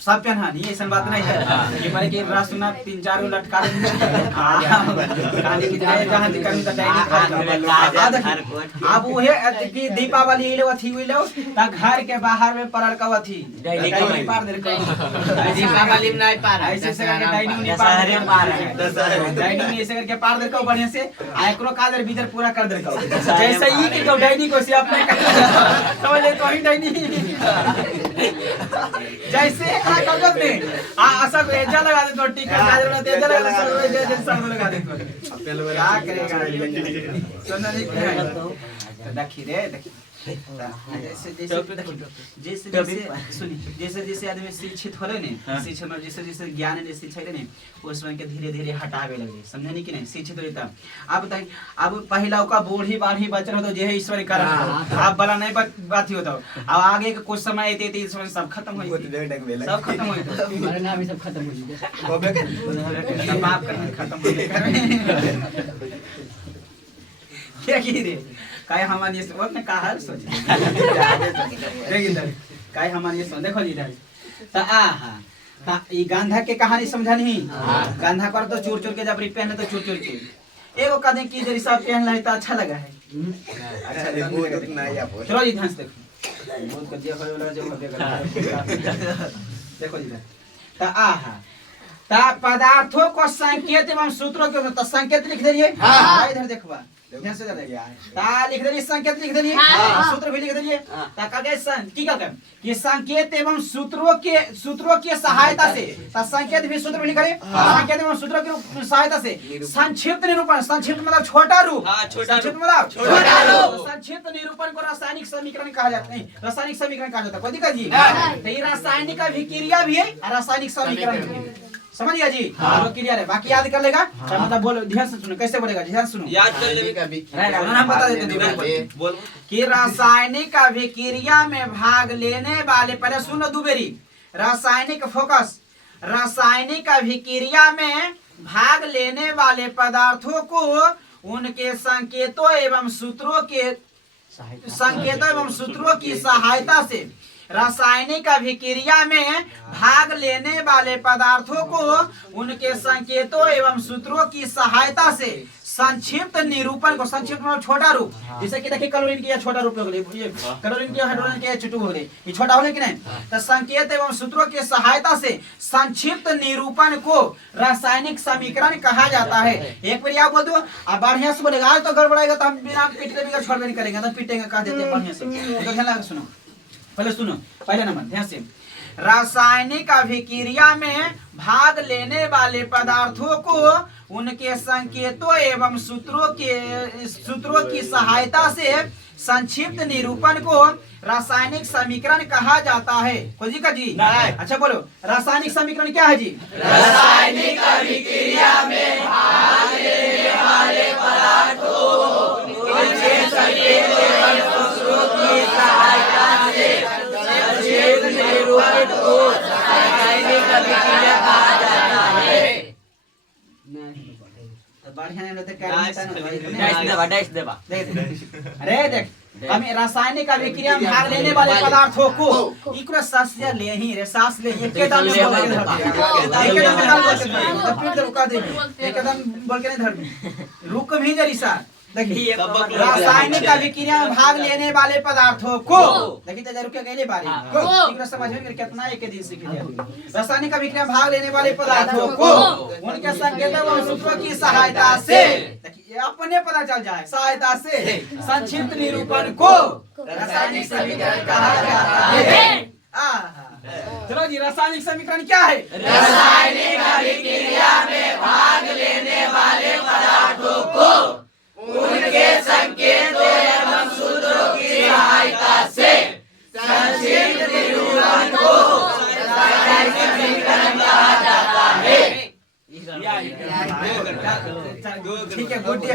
सब पहना नहीं ऐसा बात नहीं है कि मारे कि रासुना 3-4 लटका कहानी की जहां दिखा तो डायरी अब वो है कि दीपावली ले थी हुई लो ता घर के बाहर में पड़ल का थी डायरी पार दे दीपावली में नहीं पार ऐसे से करके डायरी नहीं पार डायरी में ऐसे करके पार दे को बढ़िया से एकरो कादर भीतर पूरा कर दे को जैसे ही कि तो डायरी को से अपने समझ ले तो ही डायरी जैसे एकरा कागज में ऐसा को एजा लगा दे तो टिकट काजर लगा दे लगा सब लगा दे तो क्या करेगा सुनना नहीं देखी रे देखी जैसे जैसे आदमी शिक्षित होले ने शिक्षित में जैसे जैसे ज्ञान ने शिक्षा ने उसमें के धीरे धीरे हटावे लगे समझे नहीं कि नहीं शिक्षित होता अब बताइए अब पहला का बूढ़ी बाढ़ी बचन हो तो जे है ईश्वर कारण आप बला नहीं बात ही होता अब आगे के कुछ समय आते थे इसमें सब खत्म हो सब खत्म हो हमारे नाम ही सब खत्म हो जाए बाप करने खत्म हो गए क्या की रे काय हमारे ये वक्त ने कहा सोच देखिए काय हमारे ये सोच देखो इधर तो आहा ये गांधा के कहानी समझा नहीं गांधा कर तो चोर चोर के जब पहने तो चोर चोर के एगो कदे की जरी सब पहन ले तो अच्छा लगा है अच्छा चलो जी ध्यान से देखो बहुत को जे होय वाला जो देखो इधर तो आहा ता पदार्थों को संकेत एवं सूत्रों के तो संकेत लिख दे इधर देखवा ध्यान से देखिए ता लिख दे संकेत लिख दे सूत्र भी लिख दे ता कगे की का ये संकेत एवं सूत्रों की सहायता से ता संकेत भी सूत्र भी लिख दे संकेत एवं सूत्रों की सहायता से संक्षिप्त निरूपण संक्षिप्त मतलब छोटा रूप संक्षिप्त मतलब छोटा रूप संक्षिप्त निरूपण को रासायनिक समीकरण कहा जाता है रासायनिक समीकरण कहा जाता है कोई दिक्कत जी तो ये रासायनिक अभिक्रिया भी है और रासायनिक समीकरण भी है समझ गया जी हाँ क्लियर है बाकी याद कर लेगा मतलब बोलो ध्यान से सुनो कैसे बोलेगा ध्यान सुनो याद कर लेगा हम बता देते हैं बोल कि रासायनिक अभिक्रिया में भाग लेने वाले पहले सुनो दुबेरी रासायनिक फोकस रासायनिक अभिक्रिया में भाग लेने वाले पदार्थों को उनके संकेतों एवं सूत्रों की सहायता से रासायनिक अभिक्रिया में भाग लेने वाले पदार्थों को उनके संकेतों एवं सूत्रों की सहायता से संक्षिप्त निरूपण को संक्षिप्त मतलब छोटा रूप जैसे कि देखिए क्लोरीन की छोटा रूप हो गई ये क्लोरीन की हाइड्रोजन के H2 हो गई ये छोटा होने की नहीं तो संकेत एवं सूत्रों की सहायता से संक्षिप्त निरूपण को रासायनिक समीकरण कहा जाता है एक बार आप बोल दो अब बढ़िया से बोलेगा आज तो गड़बड़ाएगा तो हम बिना पीटने भी छोड़ नहीं करेंगे तो पीटेंगे कह देते हैं बढ़िया से तो ध्यान लगा सुनो पहले सुनो पहले नंबर ध्यान से रासायनिक अभिक्रिया में भाग लेने वाले पदार्थों को उनके संकेतों एवं सूत्रों की सहायता से संक्षिप्त निरूपण को रासायनिक समीकरण कहा जाता है खोजी का जी अच्छा बोलो रासायनिक समीकरण क्या है जी रासायनिक अभिक्रिया में भाग लेने वाले पदार्थों उनके संकेतों एवं सूत्रों की सहायता से संक्षिप्त निरूपण को रासायनिक अभिक्रिया कहा जाता है अरे देख हम रासायनिक अभिक्रिया में भाग लेने वाले पदार्थों को इकरा सांस ले ही रे सांस ले एकदम बोल के नहीं धर रुक भी जरी सा देखिए रासायनिक अभिक्रिया में भाग लेने वाले पदार्थों को देखिए तो रुके गए बारे इकरा समझ में कितना एक दिन सीख लिया रासायनिक अभिक्रिया में भाग लेने वाले पदार्थों को उनके संकेतों एवं सूत्रों की सहायता से देखिए अपने पता चल जाए सहायता से संक्षिप्त निरूपण को रासायनिक समीकरण कहा जाता है चलो जी रासायनिक समीकरण क्या है रासायनिक अभिक्रिया में भाग लेने वाले पदार्थों को उनके संकेतों एवं सूत्रों की सहायता से संक्षिप्त निरूपण को रासायनिक समीकरण कहा जाता है ठीक है गुड्डी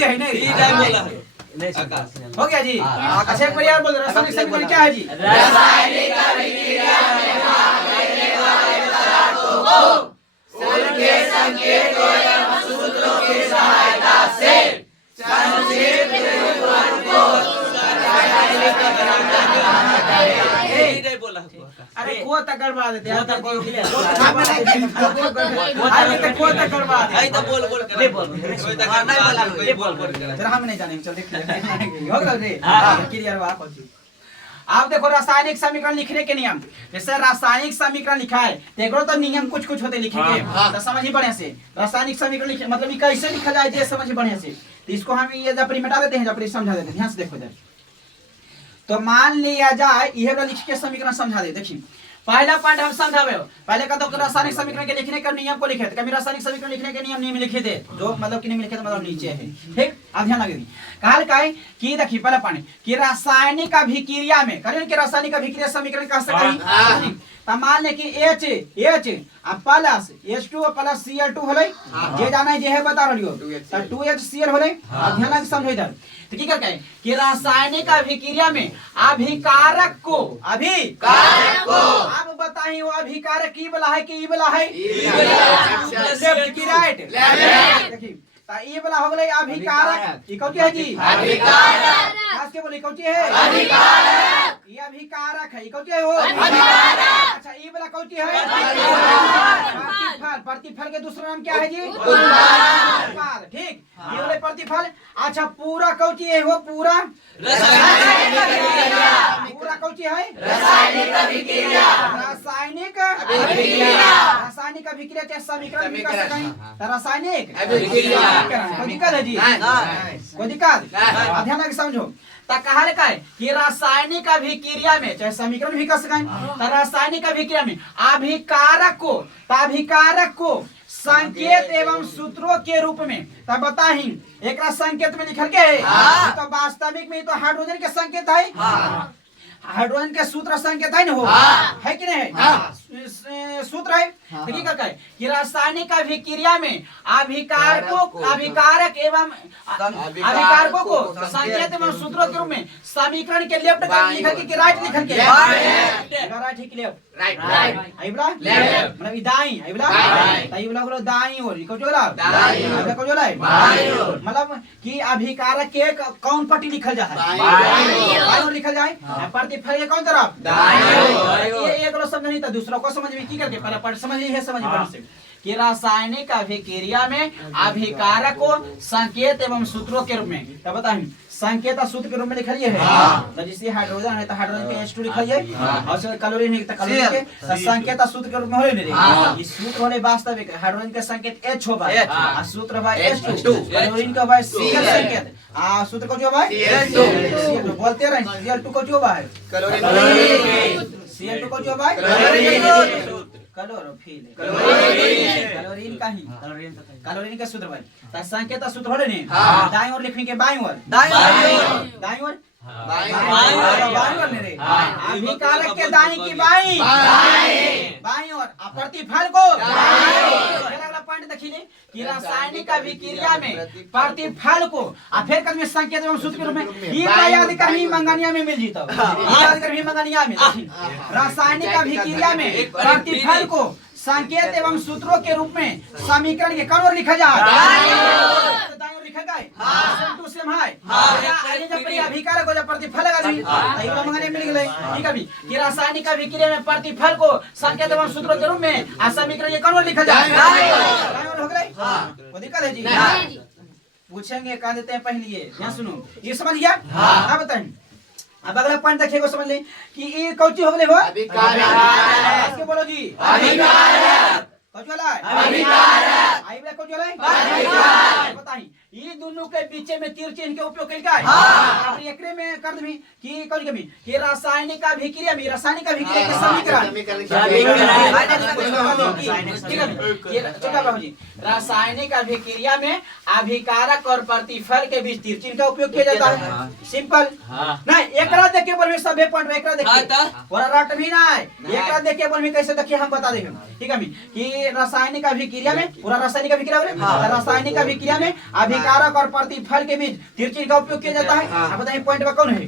है नहीं हो गया जी अच्छा एक बार यार बोल रासायनिक समीकरण क्या है जी रासायनिक अभिक्रिया में भाग लेने वाले पदार्थों को उनके संकेतों एवं सूत्रों की सहायता से संक्षिप्त निरूपण को रासायनिक अरे को तक गड़बड़ा देते हैं को बोल क्लियर को तक गड़बड़ा दे आई तो बोल बोल कर बोल कोई तक नहीं बोला ये बोल बोल कर जरा हम नहीं जाने चल देख हो गया रे क्लियर बात। आप देखो रासायनिक समीकरण लिखने के नियम, जैसे रासायनिक समीकरण लिखा है देखो तो नियम कुछ कुछ होते लिखेंगे तो समझिए बढ़िया से। रासायनिक समीकरण लिखे मतलब ये कैसे लिखा जाए ये समझिए बढ़िया से। तो इसको हम ये जब मिटा देते हैं जब समझा देते हैं, ध्यान से देखो जरा। तो मान लिया जाए यह लिख के समीकरण समझा दे। देखिए पहला पॉइंट हम समझावे पहले का तो रासायनिक समीकरण के लिखने का नियम को लिखे थे, कभी रासायनिक समीकरण लिखने के नियम लिखे थे जो मतलब कि नहीं लिखे थे मतलब नीचे है। ठीक अब ध्यान लगे कहल का कि देखिए पहला पॉइंट कि रासायनिक अभिक्रिया में करें कि रासायनिक अभिक्रिया समीकरण कह सकते तो मान ले कि H plus H2 plus Cl2 होले जे जाना है जे है बता रहियो तो 2HCl होले। अब ध्यान लगे समझो इधर तो की करके कि रासायनिक अभिक्रिया में अभिकारक को अब बताइए वो अभिकारक की वाला है कि ई वाला है लेफ्ट की राइट देखिए तो ई वाला हो गले अभिकारक ई कौन है जी अभिकारक खास के बोले कौन है अभिकारक ये अभिकारक है ई कौन है वो अभिकारक। अच्छा ई वाला कौन है प्रतिफल प्रतिफल के दूसरा नाम क्या है जी उत्पाद। ठीक ये वाले प्रतिफल। अच्छा पूरा कौन है वो पूरा पूरा कौन है रासायनिक अभिक्रिया रासायनिक अभिक्रिया चाहे समीकरण भी कर सकते हैं तो रासायनिक अभिक्रिया कोई दिक्कत है जी कोई दिक्कत ध्यान लगे समझो। तो कहल का है कि रासायनिक अभिक्रिया में चाहे समीकरण भी कर सकें तो रासायनिक अभिक्रिया में अभिकारक को संकेत एवं सूत्रों के रूप में तब बताही एक संकेत में लिखल के है तो वास्तविक में तो हाइड्रोजन के संकेत है हाइड्रोजन के सूत्र संकेत है ना हो है कि नहीं है सूत्र है। तो क्या है कि रासायनिक अभिक्रिया में अभिकारक एवं अभिकारकों को संकेत एवं सूत्रों के रूप में समीकरण के लेफ्ट लिखल के राइट लिखल के राइट है कि लेफ्ट राइट आई बोला लेफ्ट मतलब दाई आई बोला आई बोला दाई और को जोला दाई को जोला मतलब कि अभिकारक के कौन पट्टी लिखल जाए बाई और लिखल जाए प्रतिफल के कौन तरफ दाई। ये एक लो समझ नहीं था दूसरा को समझ में की करके पहले पढ़ समझ है समझ बन से कि रासायनिक अभिक्रिया में अभिकारक को संकेत एवं सूत्रों के रूप में तब बताइए संकेत और सूत्र के रूप में लिखलिए है तो जैसे हाइड्रोजन है तो हाइड्रोजन पे H2 लिखलिए और क्लोरीन है तो क्लोरीन के संकेत और सूत्र के रूप में होले नहीं ये सूत्र होले वास्तविक हाइड्रोजन के संकेत H होबा और सूत्र बा H2 क्लोरीन का बा Cl संकेत आ सूत्र को जो बा Cl2 बोलते रहे Cl2 को जो बा क्लोरीन Cl2 को जो बा क्लोरोफिल क्लोरीन का ही क्लोरीन का सूत्र भाई तो संकेत सूत्र होले ने दाईं ओर लिखने के बाईं ओर दाईं ओर अभिकारक के दाईं की बाईं ओर प्रतिफल को अगला पॉइंट देखिए कि रासायनिक अभिक्रिया में प्रतिफल को फिर कभी संकेत एवं सूत्र के रूप में ये याद कर ही मंगानिया में मिल जीता याद कर ही मंगानिया में रासायनिक अभिक्रिया में प्रतिफल को संकेत एवं सूत्रों के रूप में समीकरण के कौन ओर लिखा जाए दाईं ओर लिखा गए सेम टू सेम है आगे जब अभिकारक हो जब प्रतिफल लगा दी आइवा मंगने मिल गए ठीक है कि रासायनिक अभिक्रिया में प्रतिफल को संकेत एवं सूत्रों के रूप में समीकरण के कौन ओर लिखा जाए दाईं ओर हो गए कोई दिक्कत है जी पूछेंगे कह देते हैं पहले ये यहाँ सुनो ये समझ गया अब बताएं। अब अगला पॉइंट देखिएगा समझ ले कि ये कौन सी हो गले वो अभिकारक इसके बोलो जी अभिकारक कौन वाला अभिकारक आई वाला कौन वाला अभिकारक बताइए ये दोनों के बीच में तीर चिन्ह के उपयोग कैल का अब एकरे में कर दमी कि कौन कमी कि रासायनिक अभिक्रिया में रासायनिक अभिक्रिया के समीकरण ठीक है छोटा बाबू जी रासायनिक अभिक्रिया में अभिकारक और प्रतिफल के बीच तीर चिन्ह का उपयोग किया जाता है सिंपल नहीं एकरा देख के बोल में सभे पॉइंट एकरा देख के पूरा रट भी ना है एकरा देख के बोल में कैसे देखिए हम बता देंगे ठीक है कि रासायनिक अभिक्रिया में पूरा रासायनिक अभिक्रिया हो रहा है। रासायनिक अभिक्रिया में अभिकारक और प्रतिफल के बीच तिरछी का उपयोग किया जाता है। आप बताइए पॉइंट में कौन है?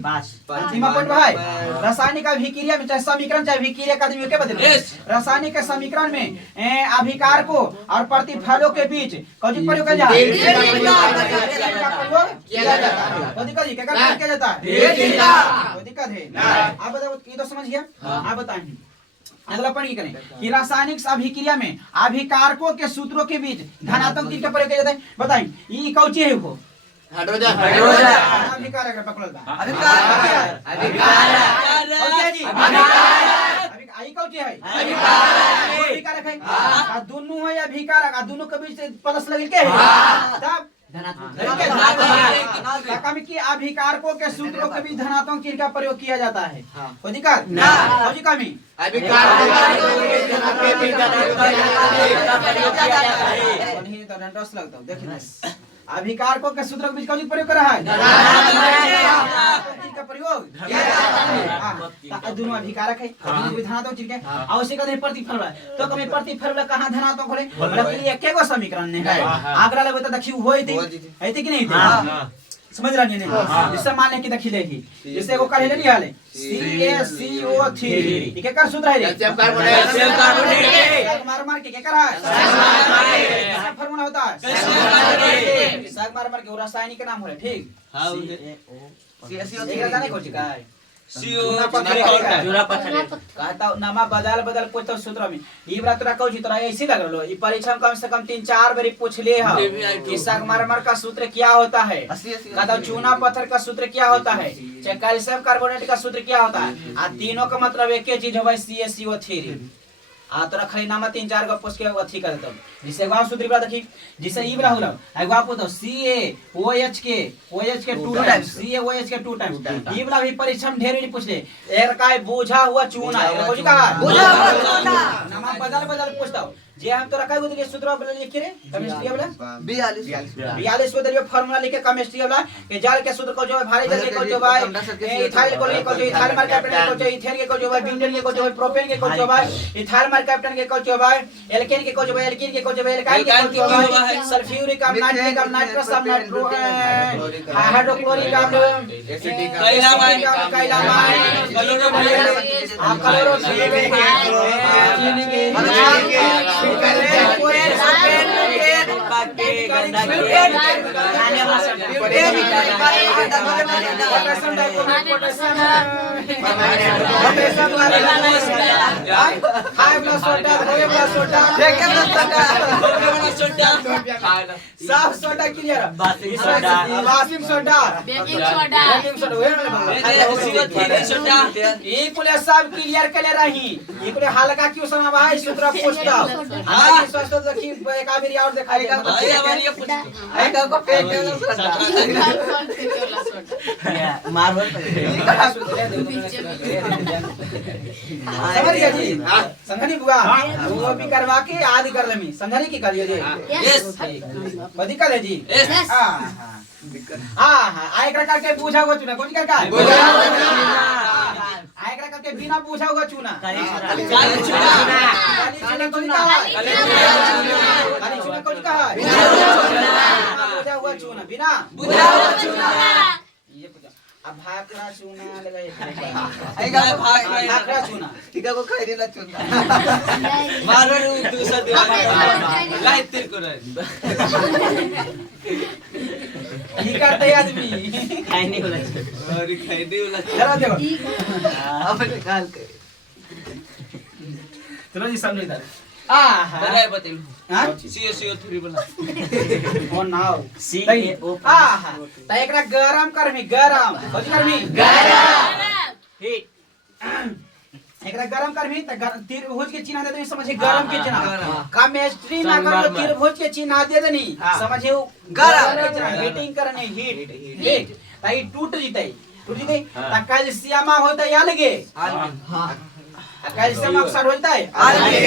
सीमा पॉइंट में है। रासायनिक अभिक्रिया में चाहे समीकरण चाहे अभिक्रिया का आदमी के बदले रासायनिक समीकरण में अभिकारकों और प्रतिफलों के बीच कौन सी प्रयोग किया जाता है? कोई दिक्कत है? आप बताओ, ये तो समझ गया। आप बताएं अगला पॉइंट करें कि रासायनिक अभिक्रिया में अभिकारकों के सूत्रों के बीच धनात्मक तीर का प्रयोग किया जाता है। बताएं ये कौन सी है? वो हाइड्रोजन अभिकारक है, पकड़ो आई कौन सी है? अभिकारक है। आ दोनों है अभिकारक, आ दोनों के बीच प्लस लगे के है तब की अभिकारकों के सूत्रों के बीच धनात्मक चिन्ह का प्रयोग किया जाता है। कोई दिक्कत? कोई कमी? देखिए अभिकारकों के सूत्रों के बीच कौन सी प्रयोग कर रहा है? का प्रयोग दोनों अभिकारक है, धनात्मक चिन्ह है और उसी का प्रतिफल है। तो कभी प्रतिफल कहाँ धनात्मक होले? मतलब एक एगो समीकरण है। आगरा ले बता देखिए होई थी ऐते कि नहीं थी? समझ रहा नहीं? जिससे मान ले कि देखी लेगी जिससे वो कहे ले लिया ले CaCO3 ये क्या कर सूत्र है रे? कैल्शियम कार्बोनेट मार मार के क्या कर रहा है? इसका फार्मूला होता है साग मार मार के रासायनिक नाम हो है। ठीक CaCO3 ये का नहीं कोची का है कहता नामा बदल बदल पूछता सूत्र में ई बात तोरा कहू छी तोरा ऐसे लग रहलो। ई परीक्षा में कम से कम 3-4 बार पूछ ले है कि संगमरमर का सूत्र क्या होता है, कहता चूना पत्थर का सूत्र क्या होता है, चाहे कैल्शियम कार्बोनेट का सूत्र क्या होता है। आ तीनों का मतलब एक ही चीज होवे CaCO3। आ तोरा खाली नाम 3-4 गो पूछ के अथी कर देतो। जिसे गांव सूत्र बता देखी जिसे ई बरा होला एगो आप तो CaOH के 2 टाइम्स CaOH के 2 टाइम्स ई बरा भी परीक्षा में ढेर नहीं पूछ ले। एक का बुझा हुआ चूना है कोई का बुझा हुआ चूना नाम बदल बदल पूछता हूं। जे हम तोरा कह दिए सूत्र वाला लिख के रे केमिस्ट्री वाला 42 को दियो फार्मूला लिख के केमिस्ट्री वाला के जल के सूत्र को जो भारी जल को जो भाई इथाइल को जो इथाइल मार कैप्टन को जो इथेन के को जो भाई ब्यूटेन के को जो प्रोपेन के को जो भाई इथाइल मार कैप्टन के को जो भाई एल्केन के को जो भाई एल्कीन के को जो भाई एल्काइल के को जो भाई सल्फ्यूरिक अम्ल नाइट्रिक अम्ल नाइट्रस अम्ल हाइड्रोक्लोरिक अम्ल एसिटिक कैलामाइन साफ soda clear washing soda baking soda ये पूरे सब क्लियर कर रही। ये पूरे हल्का क्यों समय भाई सूत्र पूछता हां स्वास्थ्य देखी एक आबिर और दिखाएगा भाई हमारी पूछ आएगा को पेट मार्बल समझ गया जी? संघनी बुआ वो भी करवा के आदि कर लेमी संघनी की करियो जी। यस बदी कर है जी। हां हां आए करके पूछा हुआ चुना कौन करका पूछा आए करके बिना पूछा हुआ चुना खाली चुना कौन का खाली चुना कौन का पूछा हुआ चुना बिना पूछा हुआ चुना ये पूछा अब भाखड़ा चुना लगाए आएगा भाखड़ा चुना ठीक है को खाई देला चुना मारो दूसरा दिया गाय तेरे को ये करते आदमी खाई नहीं होला और खाई नहीं होला जरा देखो अब निकाल के चलो जी सामने इधर बराबर बतेल हां CaCO3 बोला और नाउ CaO त एकरा गरम करमी गरम कथि करमी गरम हीट एकरा गरम करमी त त्रिभुज के चिन्ह दे देनी समझे गरम के चिन्ह केमिस्ट्री ना करो त्रिभुज के चिन्ह दे देनी समझे गरम के चिन्ह हीटिंग करने हीट त ई टूट जइतै त कैल्शियम होता या लगे हां कैल्शियम ऑक्साइड होता है अलगे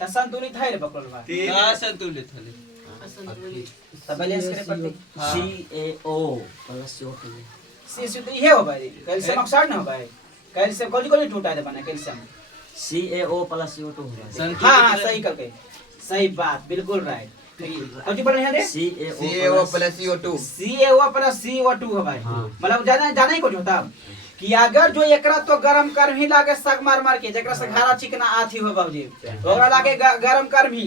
त संतुलित है रे बकल भाई हां संतुलित है त बैलेंस करे पड़ती CaO प्लस CO2 CaO तो ये हो भाई कैल्शियम ऑक्साइड ना हो भाई कैल्शियम कोई टूटा है बना कैल्शियम CaO प्लस CO2 हो हां हां सही करके सही बात, बिल्कुल राइट। कौन पढ़ रहे हैं? CaO plus CO2। CaO plus CO2 है भाई। मतलब जाना ही कुछ होता कि अगर जो एकरा तो गरम कर ही लागे सग मार मार के जकरा से घारा चिकना आथी हो बाबूजी, ओकरा लागे गरम कर ही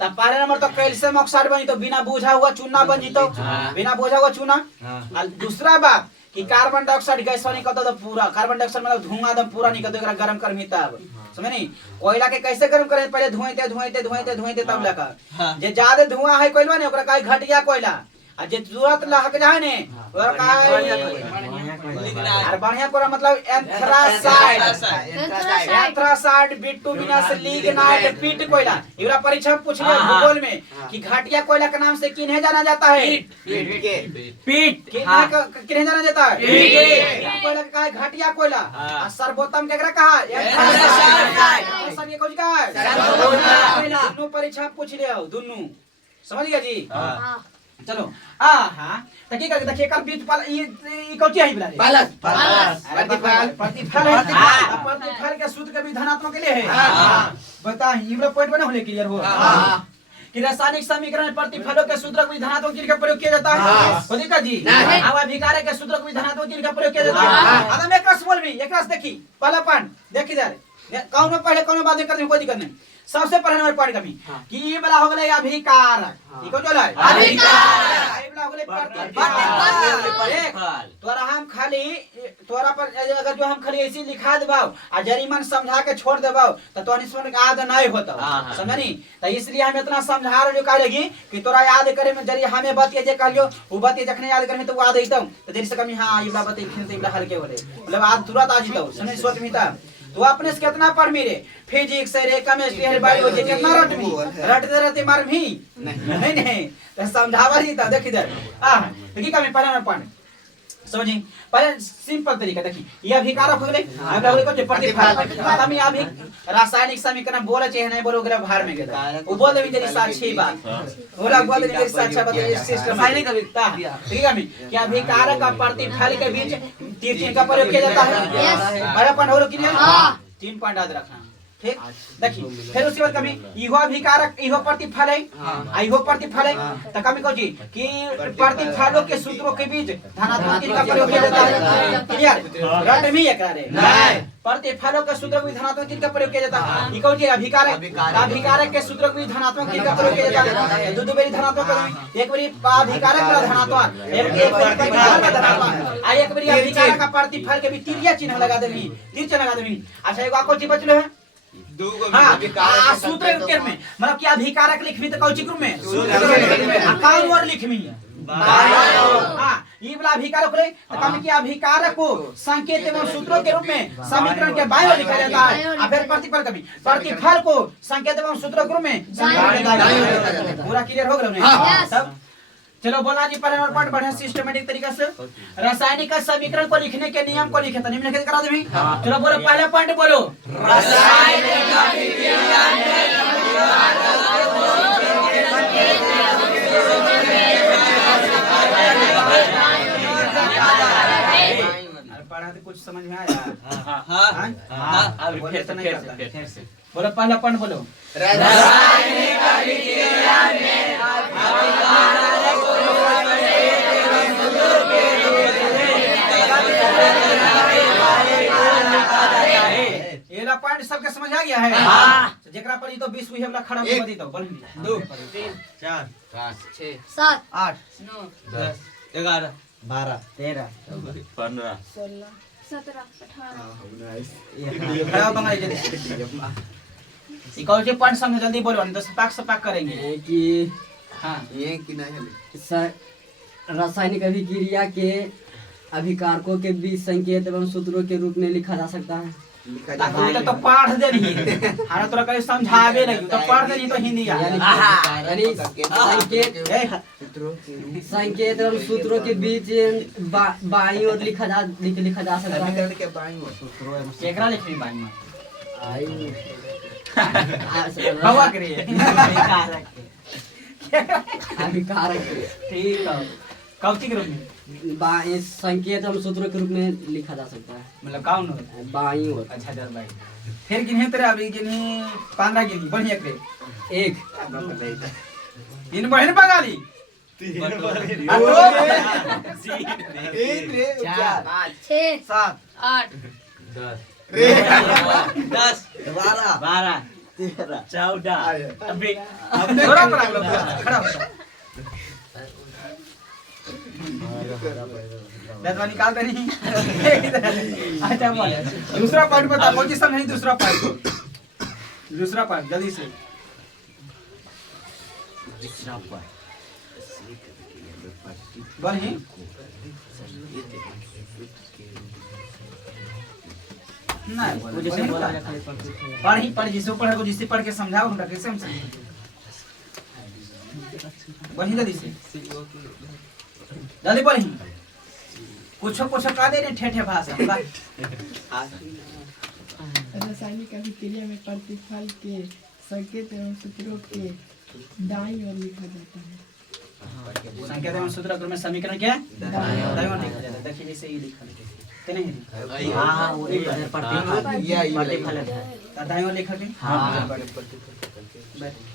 तब पहले नंबर तो कैल्शियम ऑक्साइड बनी तो बिना बुझा हुआ चूना बन जीतो, बिना बुझा हुआ चूना। और दूसरा बात कि कार्बन डाइऑक्साइड गैस निकलता तो पूरा कार्बन डाइऑक्साइड मतलब धुआं एकदम पूरा निकलता, एकरा गरम कर ही तब समझ नहीं। कोयला के कैसे गरम करे? पहले धुआते तब लगा जे ज्यादा धुआं है कोयला ने ओकरा काहे घटिया कोयला, आ जे तुरंत लहक जाए ने ओकरा काहे और बढ़िया कोरा मतलब एंथ्रासाइड बिटुमिनस लिग्नाइट पीट कोयला। इवरा परीक्षा पूछ लिया भूगोल में कि घाटिया कोयला के नाम से किन्हें जाना जाता है? पीट किन्हें जाना जाता है? कोयला का है घाटिया कोयला। और सर्वोत्तम केकरा कहा? एंथ्रासाइड। ये कौन का है? दोनों परीक्षा पूछ लिया दोनों, समझ गया जी? चलो हाँ तो की करके देखिए कल बीच पाल ये कौन है बिला प्रतिफल है। प्रतिफल के सूत्र के भी धनात्मक के लिए है। बता ये वाला पॉइंट बना होले क्लियर हो कि रासायनिक समीकरण में प्रतिफलों के सूत्र को भी धनात्मक चिन्ह का प्रयोग किया जाता है। हो देखा जी? अब अभिकारक के सूत्र को भी धनात्मक चिन्ह का प्रयोग किया जाता है। अब एक रस बोल भी एक रस देखी पहला पॉइंट देखी जा रे कौन में पहले कौन में बाद में करने कोई दिक्कत नहीं। सबसे पहले नंबर पॉइंट कमी कि ये वाला हो गले अभिकारक, ई को जोला अभिकारक ई वाला हो गले प्रतिफल। तोरा हम खाली तोरा पर अगर जो हम खाली ऐसे लिखा देबाओ आ जरीमन समझा के छोड़ देबाओ तो तोनी सुन के याद नहीं होता, समझनी। तो इसलिए हम इतना समझा रहे का लगी कि तोरा याद करे में जरी हमें बात जे कहलियो वो बात जखने याद करे तो याद आइतो तो देर से कमी हां ई वाला बात खिन तो ई वाला हल्के होले मतलब आज तुरंत आ जितो समझ सोच मिता। तो अपने से कितना पढ़ मेरे फिजिक्स रे केमिस्ट्री है बायोलॉजी कितना रटमी रटते रहते मार भी नहीं तो समझावा ही था। देखी इधर देखी का मैं पढ़ा पढ़ समझी पहले सिंपल तरीका देखी ये अभिकारक हो गले अगला हो गले प्रतिफल। हम ये अभी रासायनिक समीकरण बोले चाहे नहीं बोलो ओकरा बाहर में गेदा वो बोल देबी जरी साक्षी बात होला बोल देबी जरी साक्षी बात सिस्टम रासायनिक अभिता ठीक है मैं कि अभिकारक और प्रतिफल के बीच तीन का प्रयोग किया जाता है। अरे अपन हो क्लियर 3 पॉइंट याद रखना ठीक। देखिए फिर उसके बाद कमी इहो अभिकारक इहो प्रतिफल है इहो प्रतिफल है तो कमी को जी कि प्रतिफलों के सूत्रों के बीच धनात्मक चिन्ह का प्रयोग किया जाता है। क्लियर रट में एकरा रे नहीं प्रतिफलों के सूत्रों के बीच धनात्मक चिन्ह का प्रयोग किया जाता है। ई कौन जी अभिकारक के सूत्रों के बीच धनात्मक चिन्ह का प्रयोग किया जाता है। दो बारी धनात्मक एक बारी अभिकारक का धनात्मक एक बारी प्रतिफल का धनात्मक आ एक बारी अभिकारक का प्रतिफल के बीच तिरिया चिन्ह लगा देबी तीर चिन्ह लगा देबी। अच्छा एगो को चीज बचले है सूत्र के में मतलब क्या अभिकारक लिखमी तो कौन चिक्र में अकाउंट और लिखमी हां ये वाला अभिकारक ले तो कम क्या अभिकारक को संकेत एवं सूत्रों के रूप में समीकरण के बाएं ओर लिखा जाता है और फिर प्रतिफल कभी प्रतिफल को संकेत एवं सूत्रों के रूप में पूरा क्लियर हो गया सब। चलो बोला जी पहले नंबर बढ़िया सिस्टमैटिक तरीका से रासायनिक का समीकरण को लिखने के नियम को लिखे तो निम्नलिखित करा देबी। चलो बोलो पहला पॉइंट बोलो रासायनिक अभिक्रिया पढ़ा तो कुछ समझ में आया? हां बोले तो नहीं करता फिर से बोलो पहला पॉइंट बोलो रासायनिक अभिक्रिया में ये पॉइंट सबके समझ आ गया है। हां जेकरा पर ई तो 20 हुई हमला खड़ा कर दी तो बोल 2 3 4 5 6 7 8 9 10 11 12 13 15 16 17 18 19 खड़ा बंगाई जल्दी ई कौन से पॉइंट समझ जल्दी बोलो नहीं तो सपाक करेंगे कि हां ये कि नहीं सर रासायनिक अभिक्रिया के अभिकारकों के बीच संकेत एवं सूत्रों के रूप में लिखा जा सकता है। तो पढ़ दे रही हां तोरा कहीं समझावे नहीं तो पढ़ दे नहीं तो हिंदी यानी संकेत एवं सूत्रों के बीच बाईं ओर लिखा जा सकता है। के बाईं ओर सूत्रों केकरा लिखनी बाईं ओर आई हवा करिए अभिकारक ठीक है कौची के रूप में बाएं संकेत एवं सूत्रों के रूप में लिखा जा सकता है मतलब कौन बाईं ओर। अच्छा जर भाई फिर गिने तेरे अभी गिनी 15 गिनी बढ़िया करे एक इन बहन बंगाली चार 6 7 8 10 12 13 14 अभी थोड़ा पड़ा खड़ा हो दादवा निकाल दे नहीं अच्छा बोल दूसरा पॉइंट बता पोजीशन नहीं दूसरा पॉइंट जल्दी से दूसरा पॉइंट बोल ही नहीं पोजीशन बोला पढ़ जिससे पढ़ को जिससे पढ़ के समझाओ हमरा कैसे हम समझें बोल ही जल्दी से जल्दी बोल ही कुछ का दे रे ठेठे भाषा रासायनिक अभिक्रिया में प्रतिफल के संकेत एवं सूत्रों के दाईं ओर लिखा जाता है। संकेत एवं सूत्र क्रम में समीकरण क्या दाईं ओर लिखा जाता है। देखिए जैसे ये लिखा है नहीं हां वो प्रतिफल है दाईं ओर लिखा के हां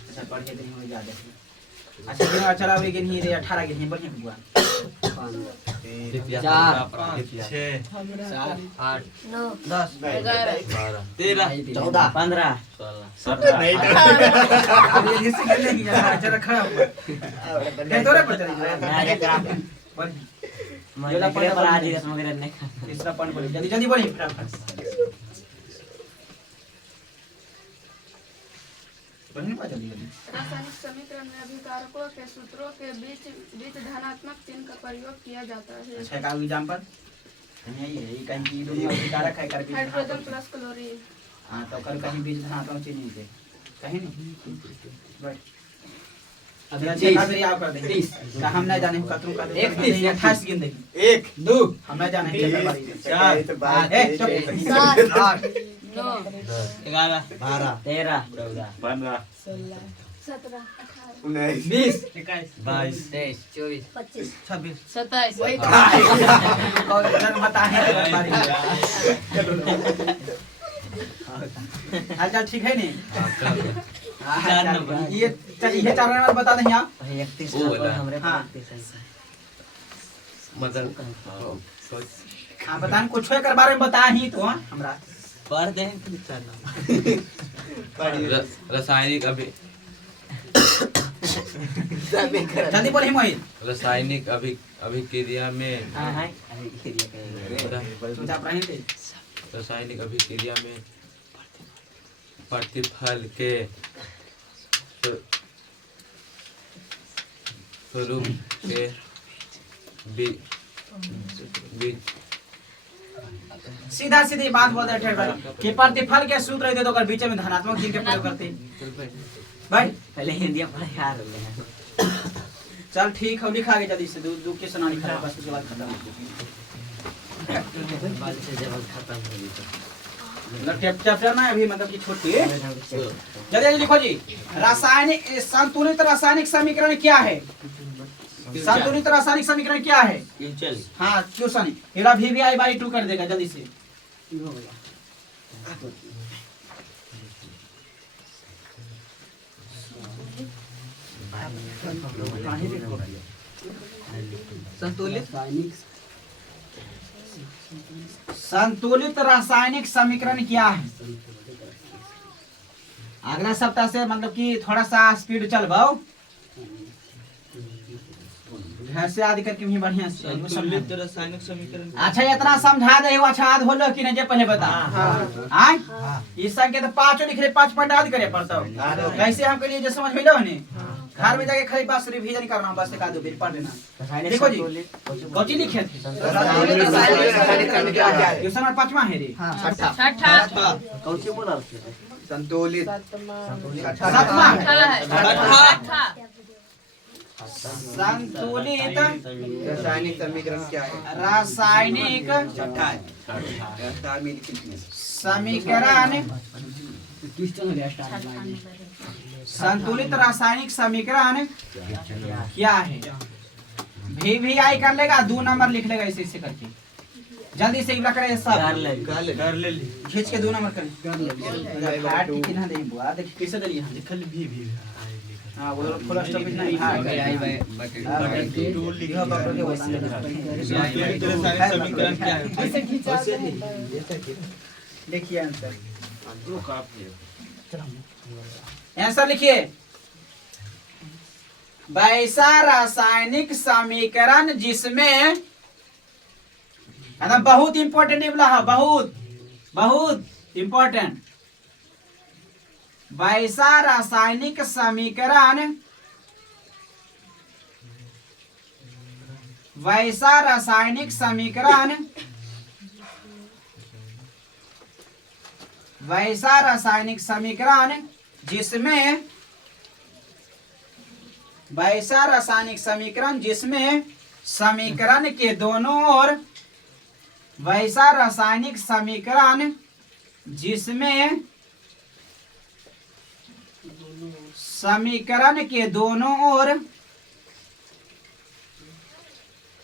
अच्छा पढ़ के नहीं हो याद है। अच्छा गिनो चला अभी गिनी रे 18 गिनी बढ़िया बुआ 4 6 7 8 9 10 11 13 14 15 अब ये जिससे खेलने की जगह चला खड़ा हुआ ये तोरे पर चली बोल मैं लकड़े पर आज इसमें मेरे नहीं तीसरा पॉइंट बोली जल्दी जल्दी बोली बोलने पा जल्दी जल्दी रासायनिक समीकरण में अभिकारकों के सूत्रों के बीच धनात्मक चिन्ह का प्रयोग किया जाता है। अच्छा का एग्जांपल नहीं है ये कहीं की दोनों अभिकारक है कर बीच हाइड्रोजन प्लस क्लोरीन। हां तो कर कहीं बीच धनात्मक चिन्ह नहीं थे कहीं नहीं बट अब ये का मेरी आप कर देंगे का हम नहीं जाने कतरू का 28 गिन देंगे 1 2 हम नहीं जाने चेक बारी 4 5 8 9 11 12 13 14 16 17 20 22 23 24 25 26 27 और जन बताए बारी हाल ठीक है नहीं चार नंबर ये चलिए ये 4 नंबर बता दें आप 31 नंबर हमरे हाँ। 31 मतलब हां बताएं कुछ कर बारे में बता ही तो हमरा पढ़ दें तो चार नंबर रासायनिक जल्दी बोलिए मोहित रासायनिक अभिक्रिया में हां हां अभी क्रिया करेंगे समझा रहे थे रासायनिक अभिक्रिया में प्रतिफल के स्वरूप के बीच सीधा सीधी बात बोल रहे थे कि प्रतिफल के सूत्र रहते तो कर बीच में धनात्मक चिन्ह के प्रयोग करते भाई पहले हिंदी पढ़ा यार ले चल ठीक है लिखा आगे जल्दी से दो के सुना लिखा बस उसके बाद खत्म बाद से जब खत्म हो गई मतलब चैप्टर ना अभी मतलब कि छोटी जल्दी जल्दी लिखो जी रासायनिक संतुलित रासायनिक समीकरण क्या है संतुलित रासायनिक समीकरण क्या है चल हाँ क्वेश्चन एरा VVI/2 कर देगा जल्दी से संतुलित रासायनिक समीकरण क्या है अगला सप्ताह से मतलब कि थोड़ा सा स्पीड चल भाव घर से आदि करके भी बढ़िया से संतुलित रासायनिक समीकरण अच्छा इतना समझा दे अच्छा याद होलो कि नहीं जे पहले बता हां इस संख्या तो पांचों लिख रहे 5 पॉइंट याद करे पड़ता कैसे हम के लिए जो समझ मिलो ने घर में जाके खाली बस रिवीजन करना बस एक आधो फिर पढ़ लेना देखो जी कौची लिखे थे क्वेश्चन नंबर 5वां है रे छठा कौची बोला संतुलित सातवां छठा संतुलित रासायनिक समीकरण क्या है रासायनिक समीकरण संतुलित रासायनिक समीकरण क्या है VVI कर लेगा 2 नंबर लिख लेगा ऐसे ऐसे करके जल्दी से इबला करे सब कर ले खींच के 2 नंबर करे हार्ट की किना दे बुआ देख कैसे दे यहां लिखल भी हां वो फुल स्टॉप इतना ही हां यह बाप रे वैसे समीकरण क्या है? ऐसे खिंचाते हैं देखिए आंसर आंसर लिखिए वैसा रासायनिक समीकरण जिसमें बहुत इंपॉर्टेंट निकला है बहुत बहुत इंपॉर्टेंट वैसा रासायनिक समीकरण वैसा रासायनिक समीकरण वैसा रासायनिक समीकरण जिसमें वैसा रासायनिक समीकरण जिसमें समीकरण के दोनों ओर वैसा रासायनिक समीकरण जिसमें समीकरण के दोनों ओर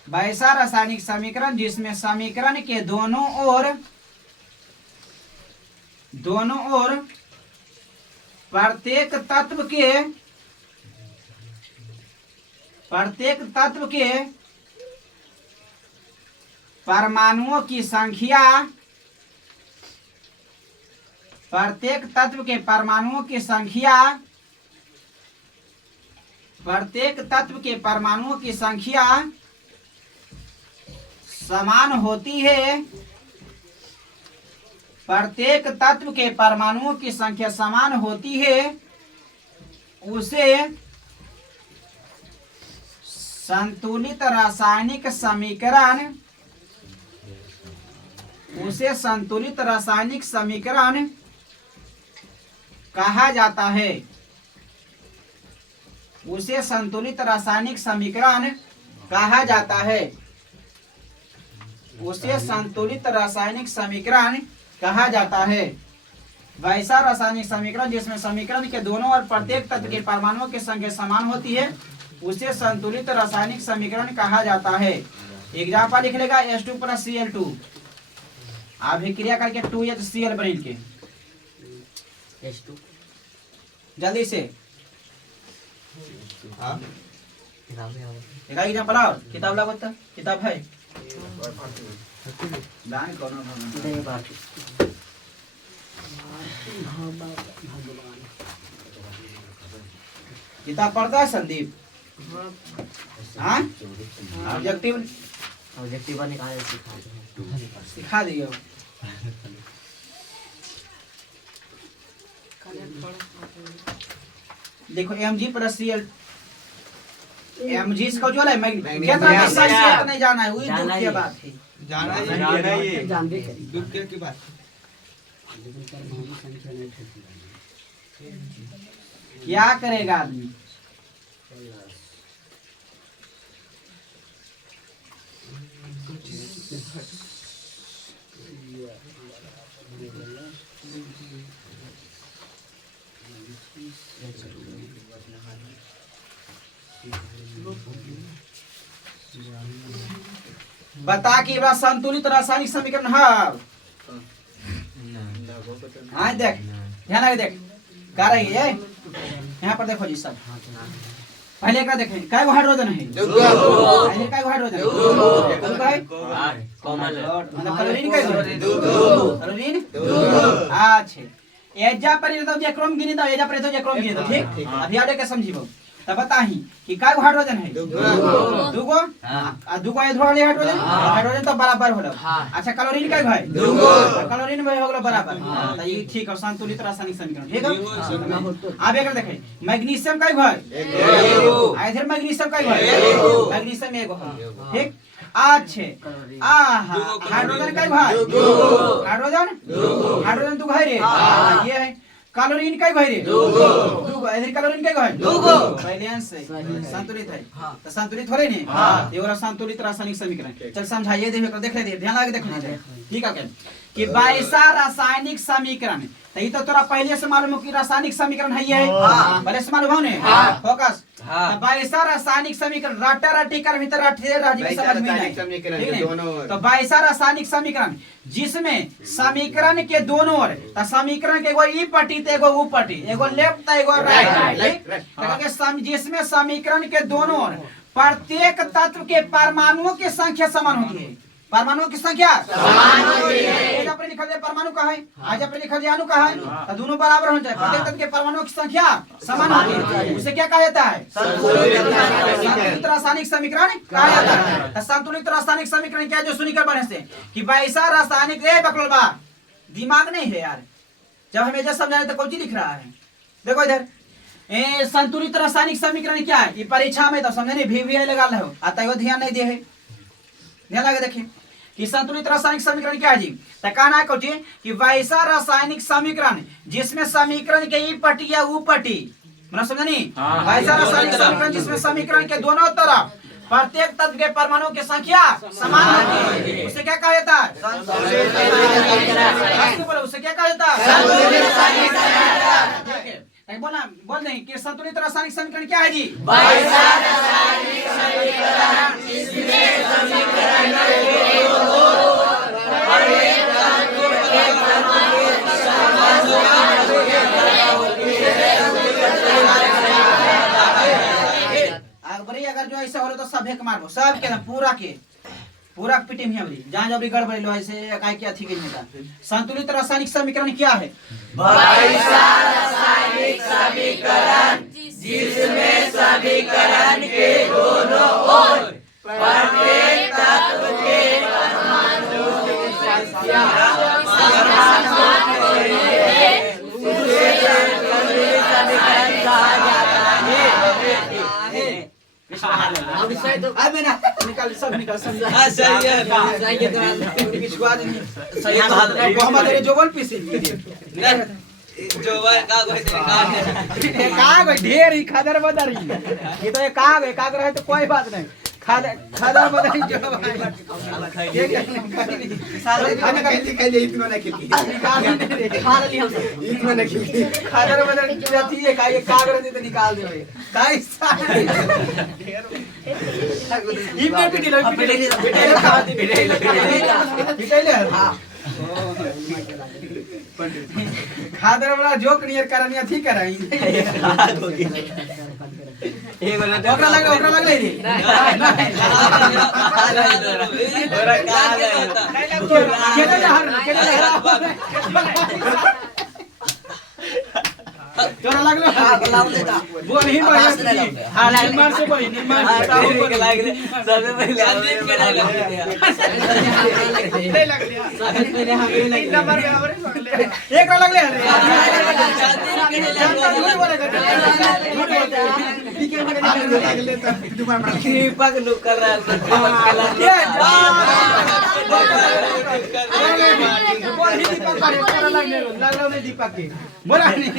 वैसा रासायनिक समीकरण जिसमें समीकरण के दोनों ओर प्रत्येक तत्व के परमाणुओं की संख्या प्रत्येक तत्व के परमाणुओं की संख्या प्रत्येक तत्व के परमाणुओं की संख्या समान होती है प्रत्येक तत्व के परमाणुओं की संख्या समान होती है उसे संतुलित रासायनिक समीकरण कहा जाता है उसे संतुलित रासायनिक समीकरण कहा जाता है उसे संतुलित रासायनिक समीकरण कहा जाता है वैसा रासायनिक समीकरण जिसमें समीकरण के दोनों ओर प्रत्येक तत्व के परमाणुओं की संख्या समान होती है उसे संतुलित रासायनिक समीकरण कहा जाता है। एग्जाम्पल लिख लेगा H2 + Cl2 अभिक्रिया करके 2HCl बन के जल्दी से एग्जाम्पल और किताब ला बता किताब है दान कौन किताब पढ़ता है संदीप हाँ ऑब्जेक्टिव निकाले सिखा दियो देखो Mg + Cl Mg इसका जो है नहीं जाना है वही दुख की बात है जाना है दुख की बात क्या करेगा आदमी बता कि बड़ा संतुलित रासायनिक समीकरण है हाँ देख ध्यान लगे देख क्या रही है यहाँ पर देखो जी सब पहले का देखें काय हाइड्रोजन है पहले काय हाइड्रोजन मतलब क्लोरीन काय क्लोरीन अच्छा एजा पर तो जे क्रोम गिनी दो एजा पर तो जे क्रोम गिनी दो ठीक अभी आगे के समझिबो तब बताही कि काय हाइड्रोजन है दुगो आ दुगो इधर हाइड्रोजन हाइड्रोजन तो बराबर होलो अच्छा क्लोरीन काय भाई दुगो क्लोरीन भाई हो गेलो बराबर त ई ठीक है संतुलित रासायनिक समीकरण ठीक है अब एक देखे मैग्नीशियम काय भाई एगो आ इधर मैग्नीशियम काय भाई एगो मैग्नीशियम एगो ठीक अच्छे हाइड्रोजन काय भाई हाइड्रोजन दुगो है रे ये है क्लोरीन काय भाई रे दुगो इधर क्लोरीन काय भाई दुगो बैलेंस है संतुलित है तो संतुलित हो रहे ने ये वाला संतुलित रासायनिक समीकरण चल समझाइए देख ले ध्यान लगा के देखना ठीक है कि वैसा रासायनिक समीकरण तो ये तो तोरा पहले से मालूम हो कि रासायनिक समीकरण है ये पहले से मालूम हो ने फोकस तो बाईसा रासायनिक समीकरण राटा राटी कर भीतर राठी राजी में समझ में नहीं ठीक है तो बाईसा रासायनिक समीकरण जिसमें समीकरण के दोनों ओर तो समीकरण के एगो ई पट्टी तो एगो ऊ पट्टी एगो लेफ्ट तो एगो राइट जिसमें समीकरण के दोनों ओर प्रत्येक तत्व के परमाणुओं की संख्या समान होती है परमाणुओं की संख्या समान होती है आज अपने लिखा जाए परमाणु का है आज अपने लिखा जाए अणु का है तो दोनों बराबर हो जाए प्रत्येक तत्व के परमाणुओं की संख्या समान होती है उसे क्या कहा जाता है संतुलित रासायनिक समीकरण कहा जाता है तो संतुलित रासायनिक समीकरण क्या है जो सुनिकर बने से कि वैसा रासायनिक बकलोलबा दिमाग नहीं है यार जब हमें जब समझाने तो कौन लिख रहा है देखो इधर संतुलित रासायनिक समीकरण क्या है ये परीक्षा में तो समझे नहीं भी लगा रहे हो आता है ध्यान नहीं दे है ध्यान लगे देखिए कि संतुलित रासायनिक समीकरण क्या है जी तो कहना है कोची कि वैसा रासायनिक समीकरण जिसमें समीकरण के ई पट्टी या ऊ पट्टी मतलब समझे नहीं वैसा रासायनिक समीकरण जिसमें समीकरण के दोनों तरफ प्रत्येक तत्व के परमाणुओं की संख्या समान होती है उसे क्या कहा जाता है उसे क्या कहा जाता है बोला बोल नहीं कि संतुलित रासायनिक समीकरण क्या है जी अगर जो ऐसा हो तो सब एक मारो सब के पूरा पिटे में हमरी जहां जबरी गड़बड़ी लो ऐसे काय क्या थी नहीं था संतुलित रासायनिक समीकरण क्या है रासायनिक समीकरण जिसमें समीकरण के दोनों ओर प्रत्येक तत्व के परमाणुओं की संख्या समान होती है उसे संतुलित समीकरण कहा जाता है निकाल सब निकाल समझा सही है जो बोल पीसी जो का ढेर ही खादर बदरी ये तो का रहे तो कोई बात नहीं खादर बदरी जो खादर बदरी जाती है का ये कागज दे तो निकाल देवे काई इनके पिटे ले हां खादर वाला जोक नियर करनिया थी कराई एक वाला ओकरा लग रे ओकरा तोरा लगलो लाव लेता वो नहीं हां निर्माण से कोई निर्माण के लागले सबसे पहले अंदर के नहीं लग लिया सबसे पहले हम नंबर एक लगले झूठ बोलेगा पीके में लगले तो तुम्हारा दीपक लुक कर रहा है दीपक के बोला नहीं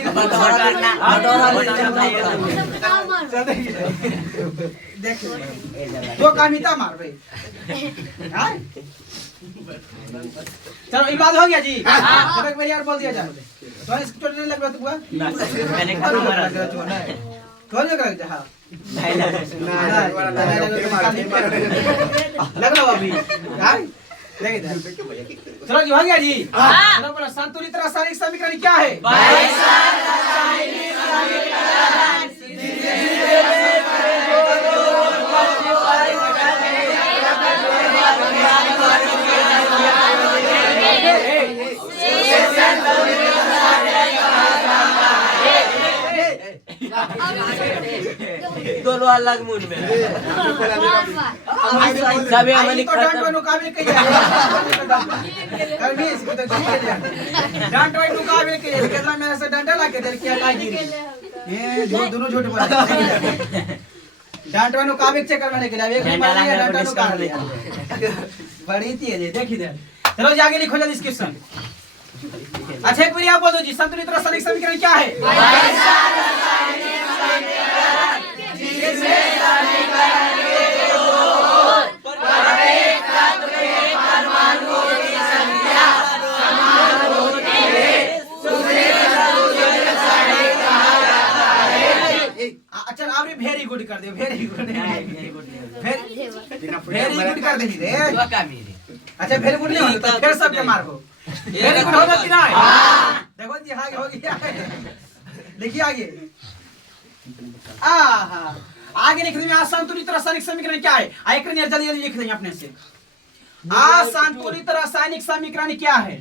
तो कामिता मार भाई चलो ये बात हो गया जी सब एक बार यार बोल दिया जाए तो इसको छोटे लग रहा था मैंने कहा मारा कौन लग रहा था हां लग रहा अभी हां चलो जी हो गया जी चलो बोला संतुलित रासायनिक समीकरण क्या है दोनों अलग मूड में सभी हमारी डांट काबिल के कर्मी इसको तो डांट वाई काबिल के कितना मेरे से डंडा ला के दे क्या लागी ये दोनों झूठ बोल डांट वाई काबिल चेक करने के लिए एक बार ये डांट काट लिया बड़ी तेज है देख इधर चलो जी आगे लिखो जल्दी डिस्क्रिप्शन अच्छा एक बार आप बोल दो जी संतुलित रासायनिक समीकरण क्या है जिसमें समीकरण के दोनों प्रत्येक तत्व के परमाणुओं की संख्या समान होती है कर दे, वेरी गुड, वेरी गुड कर दे रे। अच्छा वेरी गुड नहीं हो तो फिर सबके मारो, वेरी गुड होगा कि नहीं? देखो जी आगे हो गया, लिखिए आगे। आगे लिख देंगे असंतुलित रासायनिक समीकरण क्या है? एक जल्दी जल्दी लिख देंगे अपने से। असंतुलित रासायनिक समीकरण क्या है?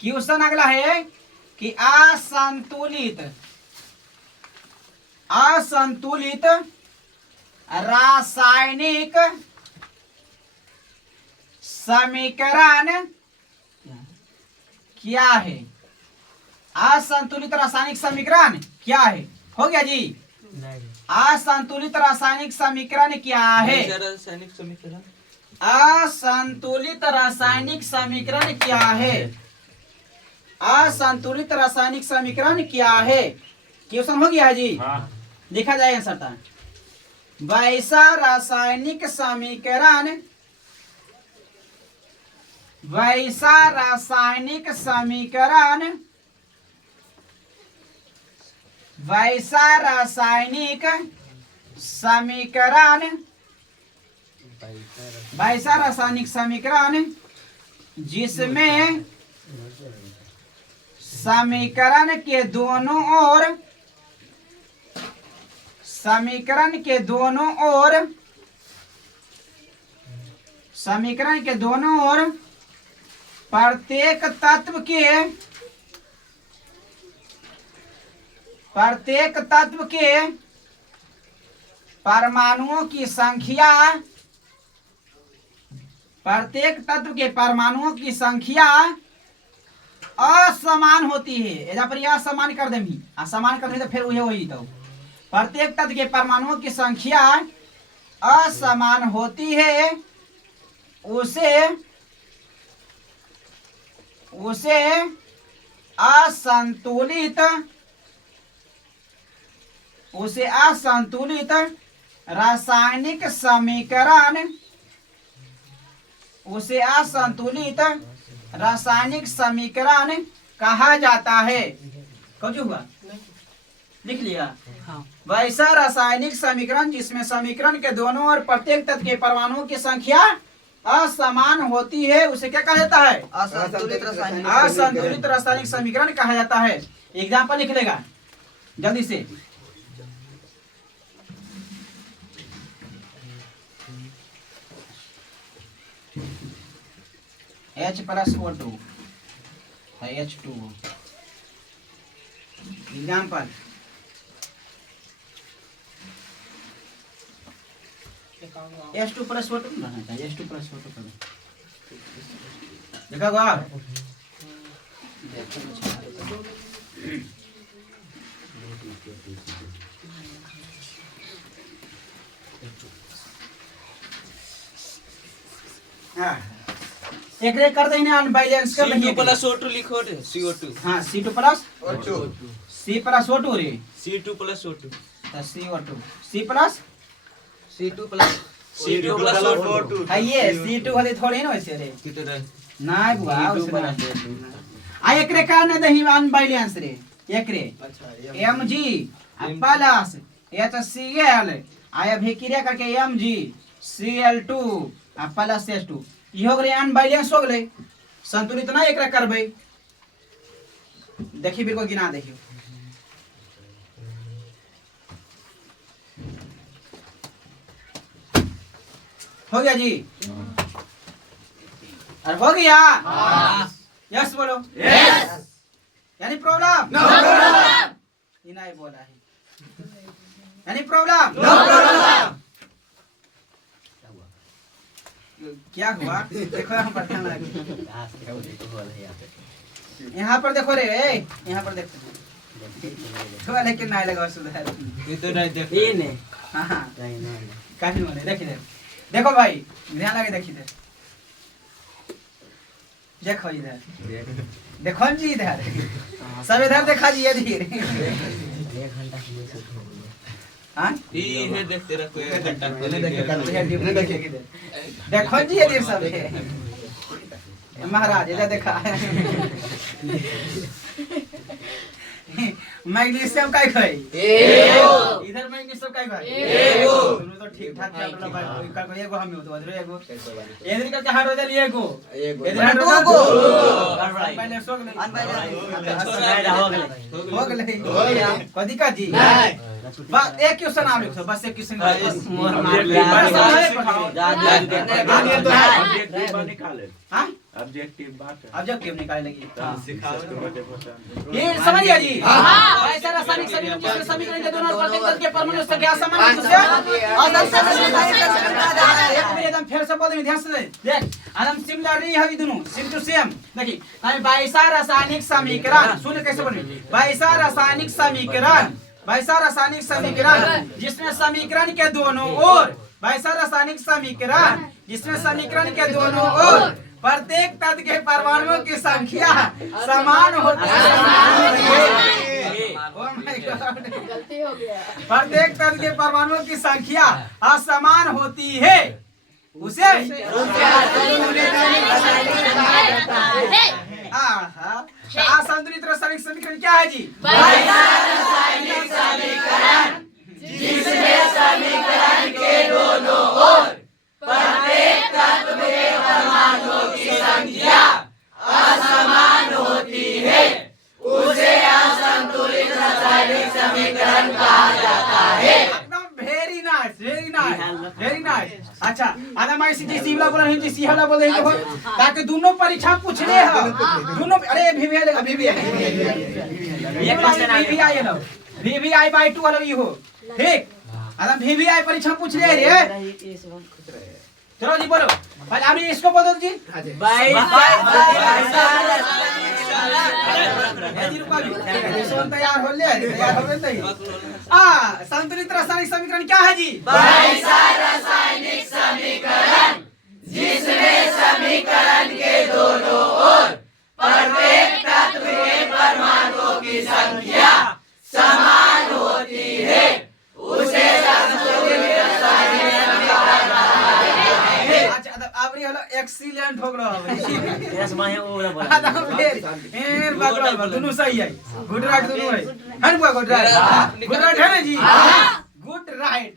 क्वेश्चन अगला है कि असंतुलित रासायनिक समीकरण क्या है? असंतुलित रासायनिक समीकरण क्या है? हो गया जी? असंतुलित रासायनिक समीकरण क्या है? रासायनिक समीकरण असंतुलित रासायनिक समीकरण क्या है? असंतुलित रासायनिक समीकरण क्या है? क्वेश्चन हो गया जी? लिखा जाए आंसर था। वैसा रासायनिक समीकरण, वैसा रासायनिक समीकरण, वैसा रासायनिक समीकरण, वैसा रासायनिक समीकरण जिसमें समीकरण के दोनों ओर, समीकरण के दोनों ओर, समीकरण के दोनों ओर प्रत्येक तत्व के, प्रत्येक तत्व के परमाणुओं की संख्या, प्रत्येक तत्व के परमाणुओं की संख्या असमान होती है। एजा पर यह असमान कर दे, असमान कर दे तो फिर वही होई। तो प्रत्येक तत्व के परमाणुओं की संख्या असमान होती है, उसे असंतुलित, उसे असंतुलित रासायनिक समीकरण, उसे असंतुलित रासायनिक समीकरण कहा जाता है। कौन हुआ? लिख लिया? हाँ। वैसा रासायनिक समीकरण जिसमें समीकरण के दोनों ओर प्रत्येक तत्व के परमाणुओं की संख्या असमान होती है, उसे क्या कहा जाता है? असंतुलित रासायनिक समीकरण कहा जाता है। एग्जाम्पल लिख लेगा जल्दी से। H plus O2 है H2O। Example H2 plus O2 रहना चाहिए, H2 plus O2 करो। देखा गया? हाँ एक रे कर देना, अनबैलेंस कर देंगे। C2 प्लस O2 लिखो रे, CO2। हाँ C2 plus C plus O2 रे, C2 plus O2 CO2, C plus C2 plus O2 है ये C2 वाले थोड़े ना वैसे रे, कितना ना बुआ आ एक रे का ना दही अनबैलेंस रे, एक रे Mg प्लस HCl आया भी क्रिया करके MgCl2 प्लस H2 ये हो गए अनबैलेंस हो गए, संतुलित ना एक करबे। देखिए बिल्कुल गिना देखियो, हो गया जी? और हो गया? यस बोलो। यस यानी प्रॉब्लम? No problem. इनाय बोला है यानी प्रॉब्लम? No problem. क्या हुआ? देखो यहाँ पर ध्यान लगे, यहाँ पर देखो रे, यहाँ पर देखो थोड़ा, लेकिन नहीं लगा सुधार। ये तो नहीं देख ये नहीं, हाँ हाँ काफी बोले। देखिए देखो भाई ध्यान लगे, देखिए देखो इधर, देखो जी इधर, सब इधर देखा जी, ये हाँ ये देखते रहो, कोई घंटा देखो जी ये सब महाराज इधर देखा मैग्नीशियम काय खाई एगो इधर मैग्नीशियम काय खाई एगो दोनों तो ठीक ठाक चल रहा भाई का एगो हम होतो अधरो एगो इधर का हाइड्रोजन एगो एगो इधर हाइड्रोजन दो पहले सो गले हो गले हो गया। कदी का जी नहीं बस एक क्वेश्चन आप लिखो बस एक क्वेश्चन हां ऑब्जेक्टिव बात है ऑब्जेक्टिव निकालने लगी सिखाओ ये समझिए जी ऐसा रासायनिक समीकरण जिसमें समीकरण के दोनों प्रत्येक तत्व के परमाणु संख्या समान है दूसरे एक मिनट एकदम फिर से बोल दे ध्यान से देख एकदम सिमिलरली है दोनों सेम टू सेम देखिए हमें 22 रासायनिक समीकरण सुन कैसे बने 22 रासायनिक समीकरण जिसमें समीकरण के दोनों ओर 22 रासायनिक समीकरण जिसमें समीकरण के दोनों ओर प्रत्येक तत्व के परमाणुओं की संख्या समान होती है Oh my God! गलती हो गया। प्रत्येक तत्व के परमाणुओं की संख्या असमान होती है उसे असंतुलित रासायनिक समीकरण क्या है जी जिसमें समीकरण के दोनों ओर प्रत्येक तत्व के परमाणुओं की संख्या असमान होती है उसे असंतुलित रासायनिक समीकरण कहा जाता है। एकदम वेरी नाइस वेरी नाइस अच्छा आधा मैं जी सीवला बोल रही जी सीहला बोल रही हो ताकि दोनों परीक्षा पूछने हैं दोनों अरे VVI by 2 वाला ये हो ठीक आधा VVI परीक्षा पूछ ले रे चलो जी बोलो पहले आप इसको बोल दो जी तैयार हो ले संतुलित रासायनिक समीकरण क्या है जी रासायनिक समीकरण जिसमें समीकरण के दोनों ओर प्रत्येक तत्व के परमाणुओं की संख्या समान होती है उसे संतुलित रासायनिक समीकरण कहा जाता है। अच्छा अब रे हलो एक्सीलेंट हो गलो यस माहे ओ बोला आधा फिर बागलो दोनों सही है गुड राइट दोनों है हन बुआ गुड राइट है ना जी गुड राइट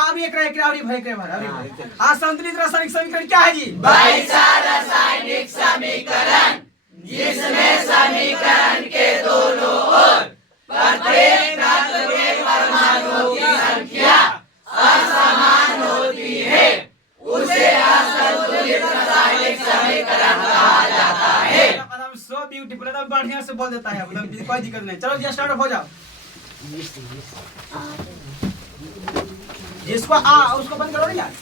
अब एक रहे क्रावरी भरे करे भर संतुलित रासायनिक समीकरण क्या है जी 22 रासायनिक समीकरण जिसमें समीकरण के दोनों ओर प्रत्येक तत्व के परमाणुओं की संख्या असमान होती है उसे असंतुलित रासायनिक समीकरण कहा जाता है। एकदम सो ब्यूटीफुल एकदम बढ़िया से बोल देता है एकदम कोई दिक्कत नहीं चलो जी स्टार्ट हो जाओ जिसको उसको बंद करो ना यार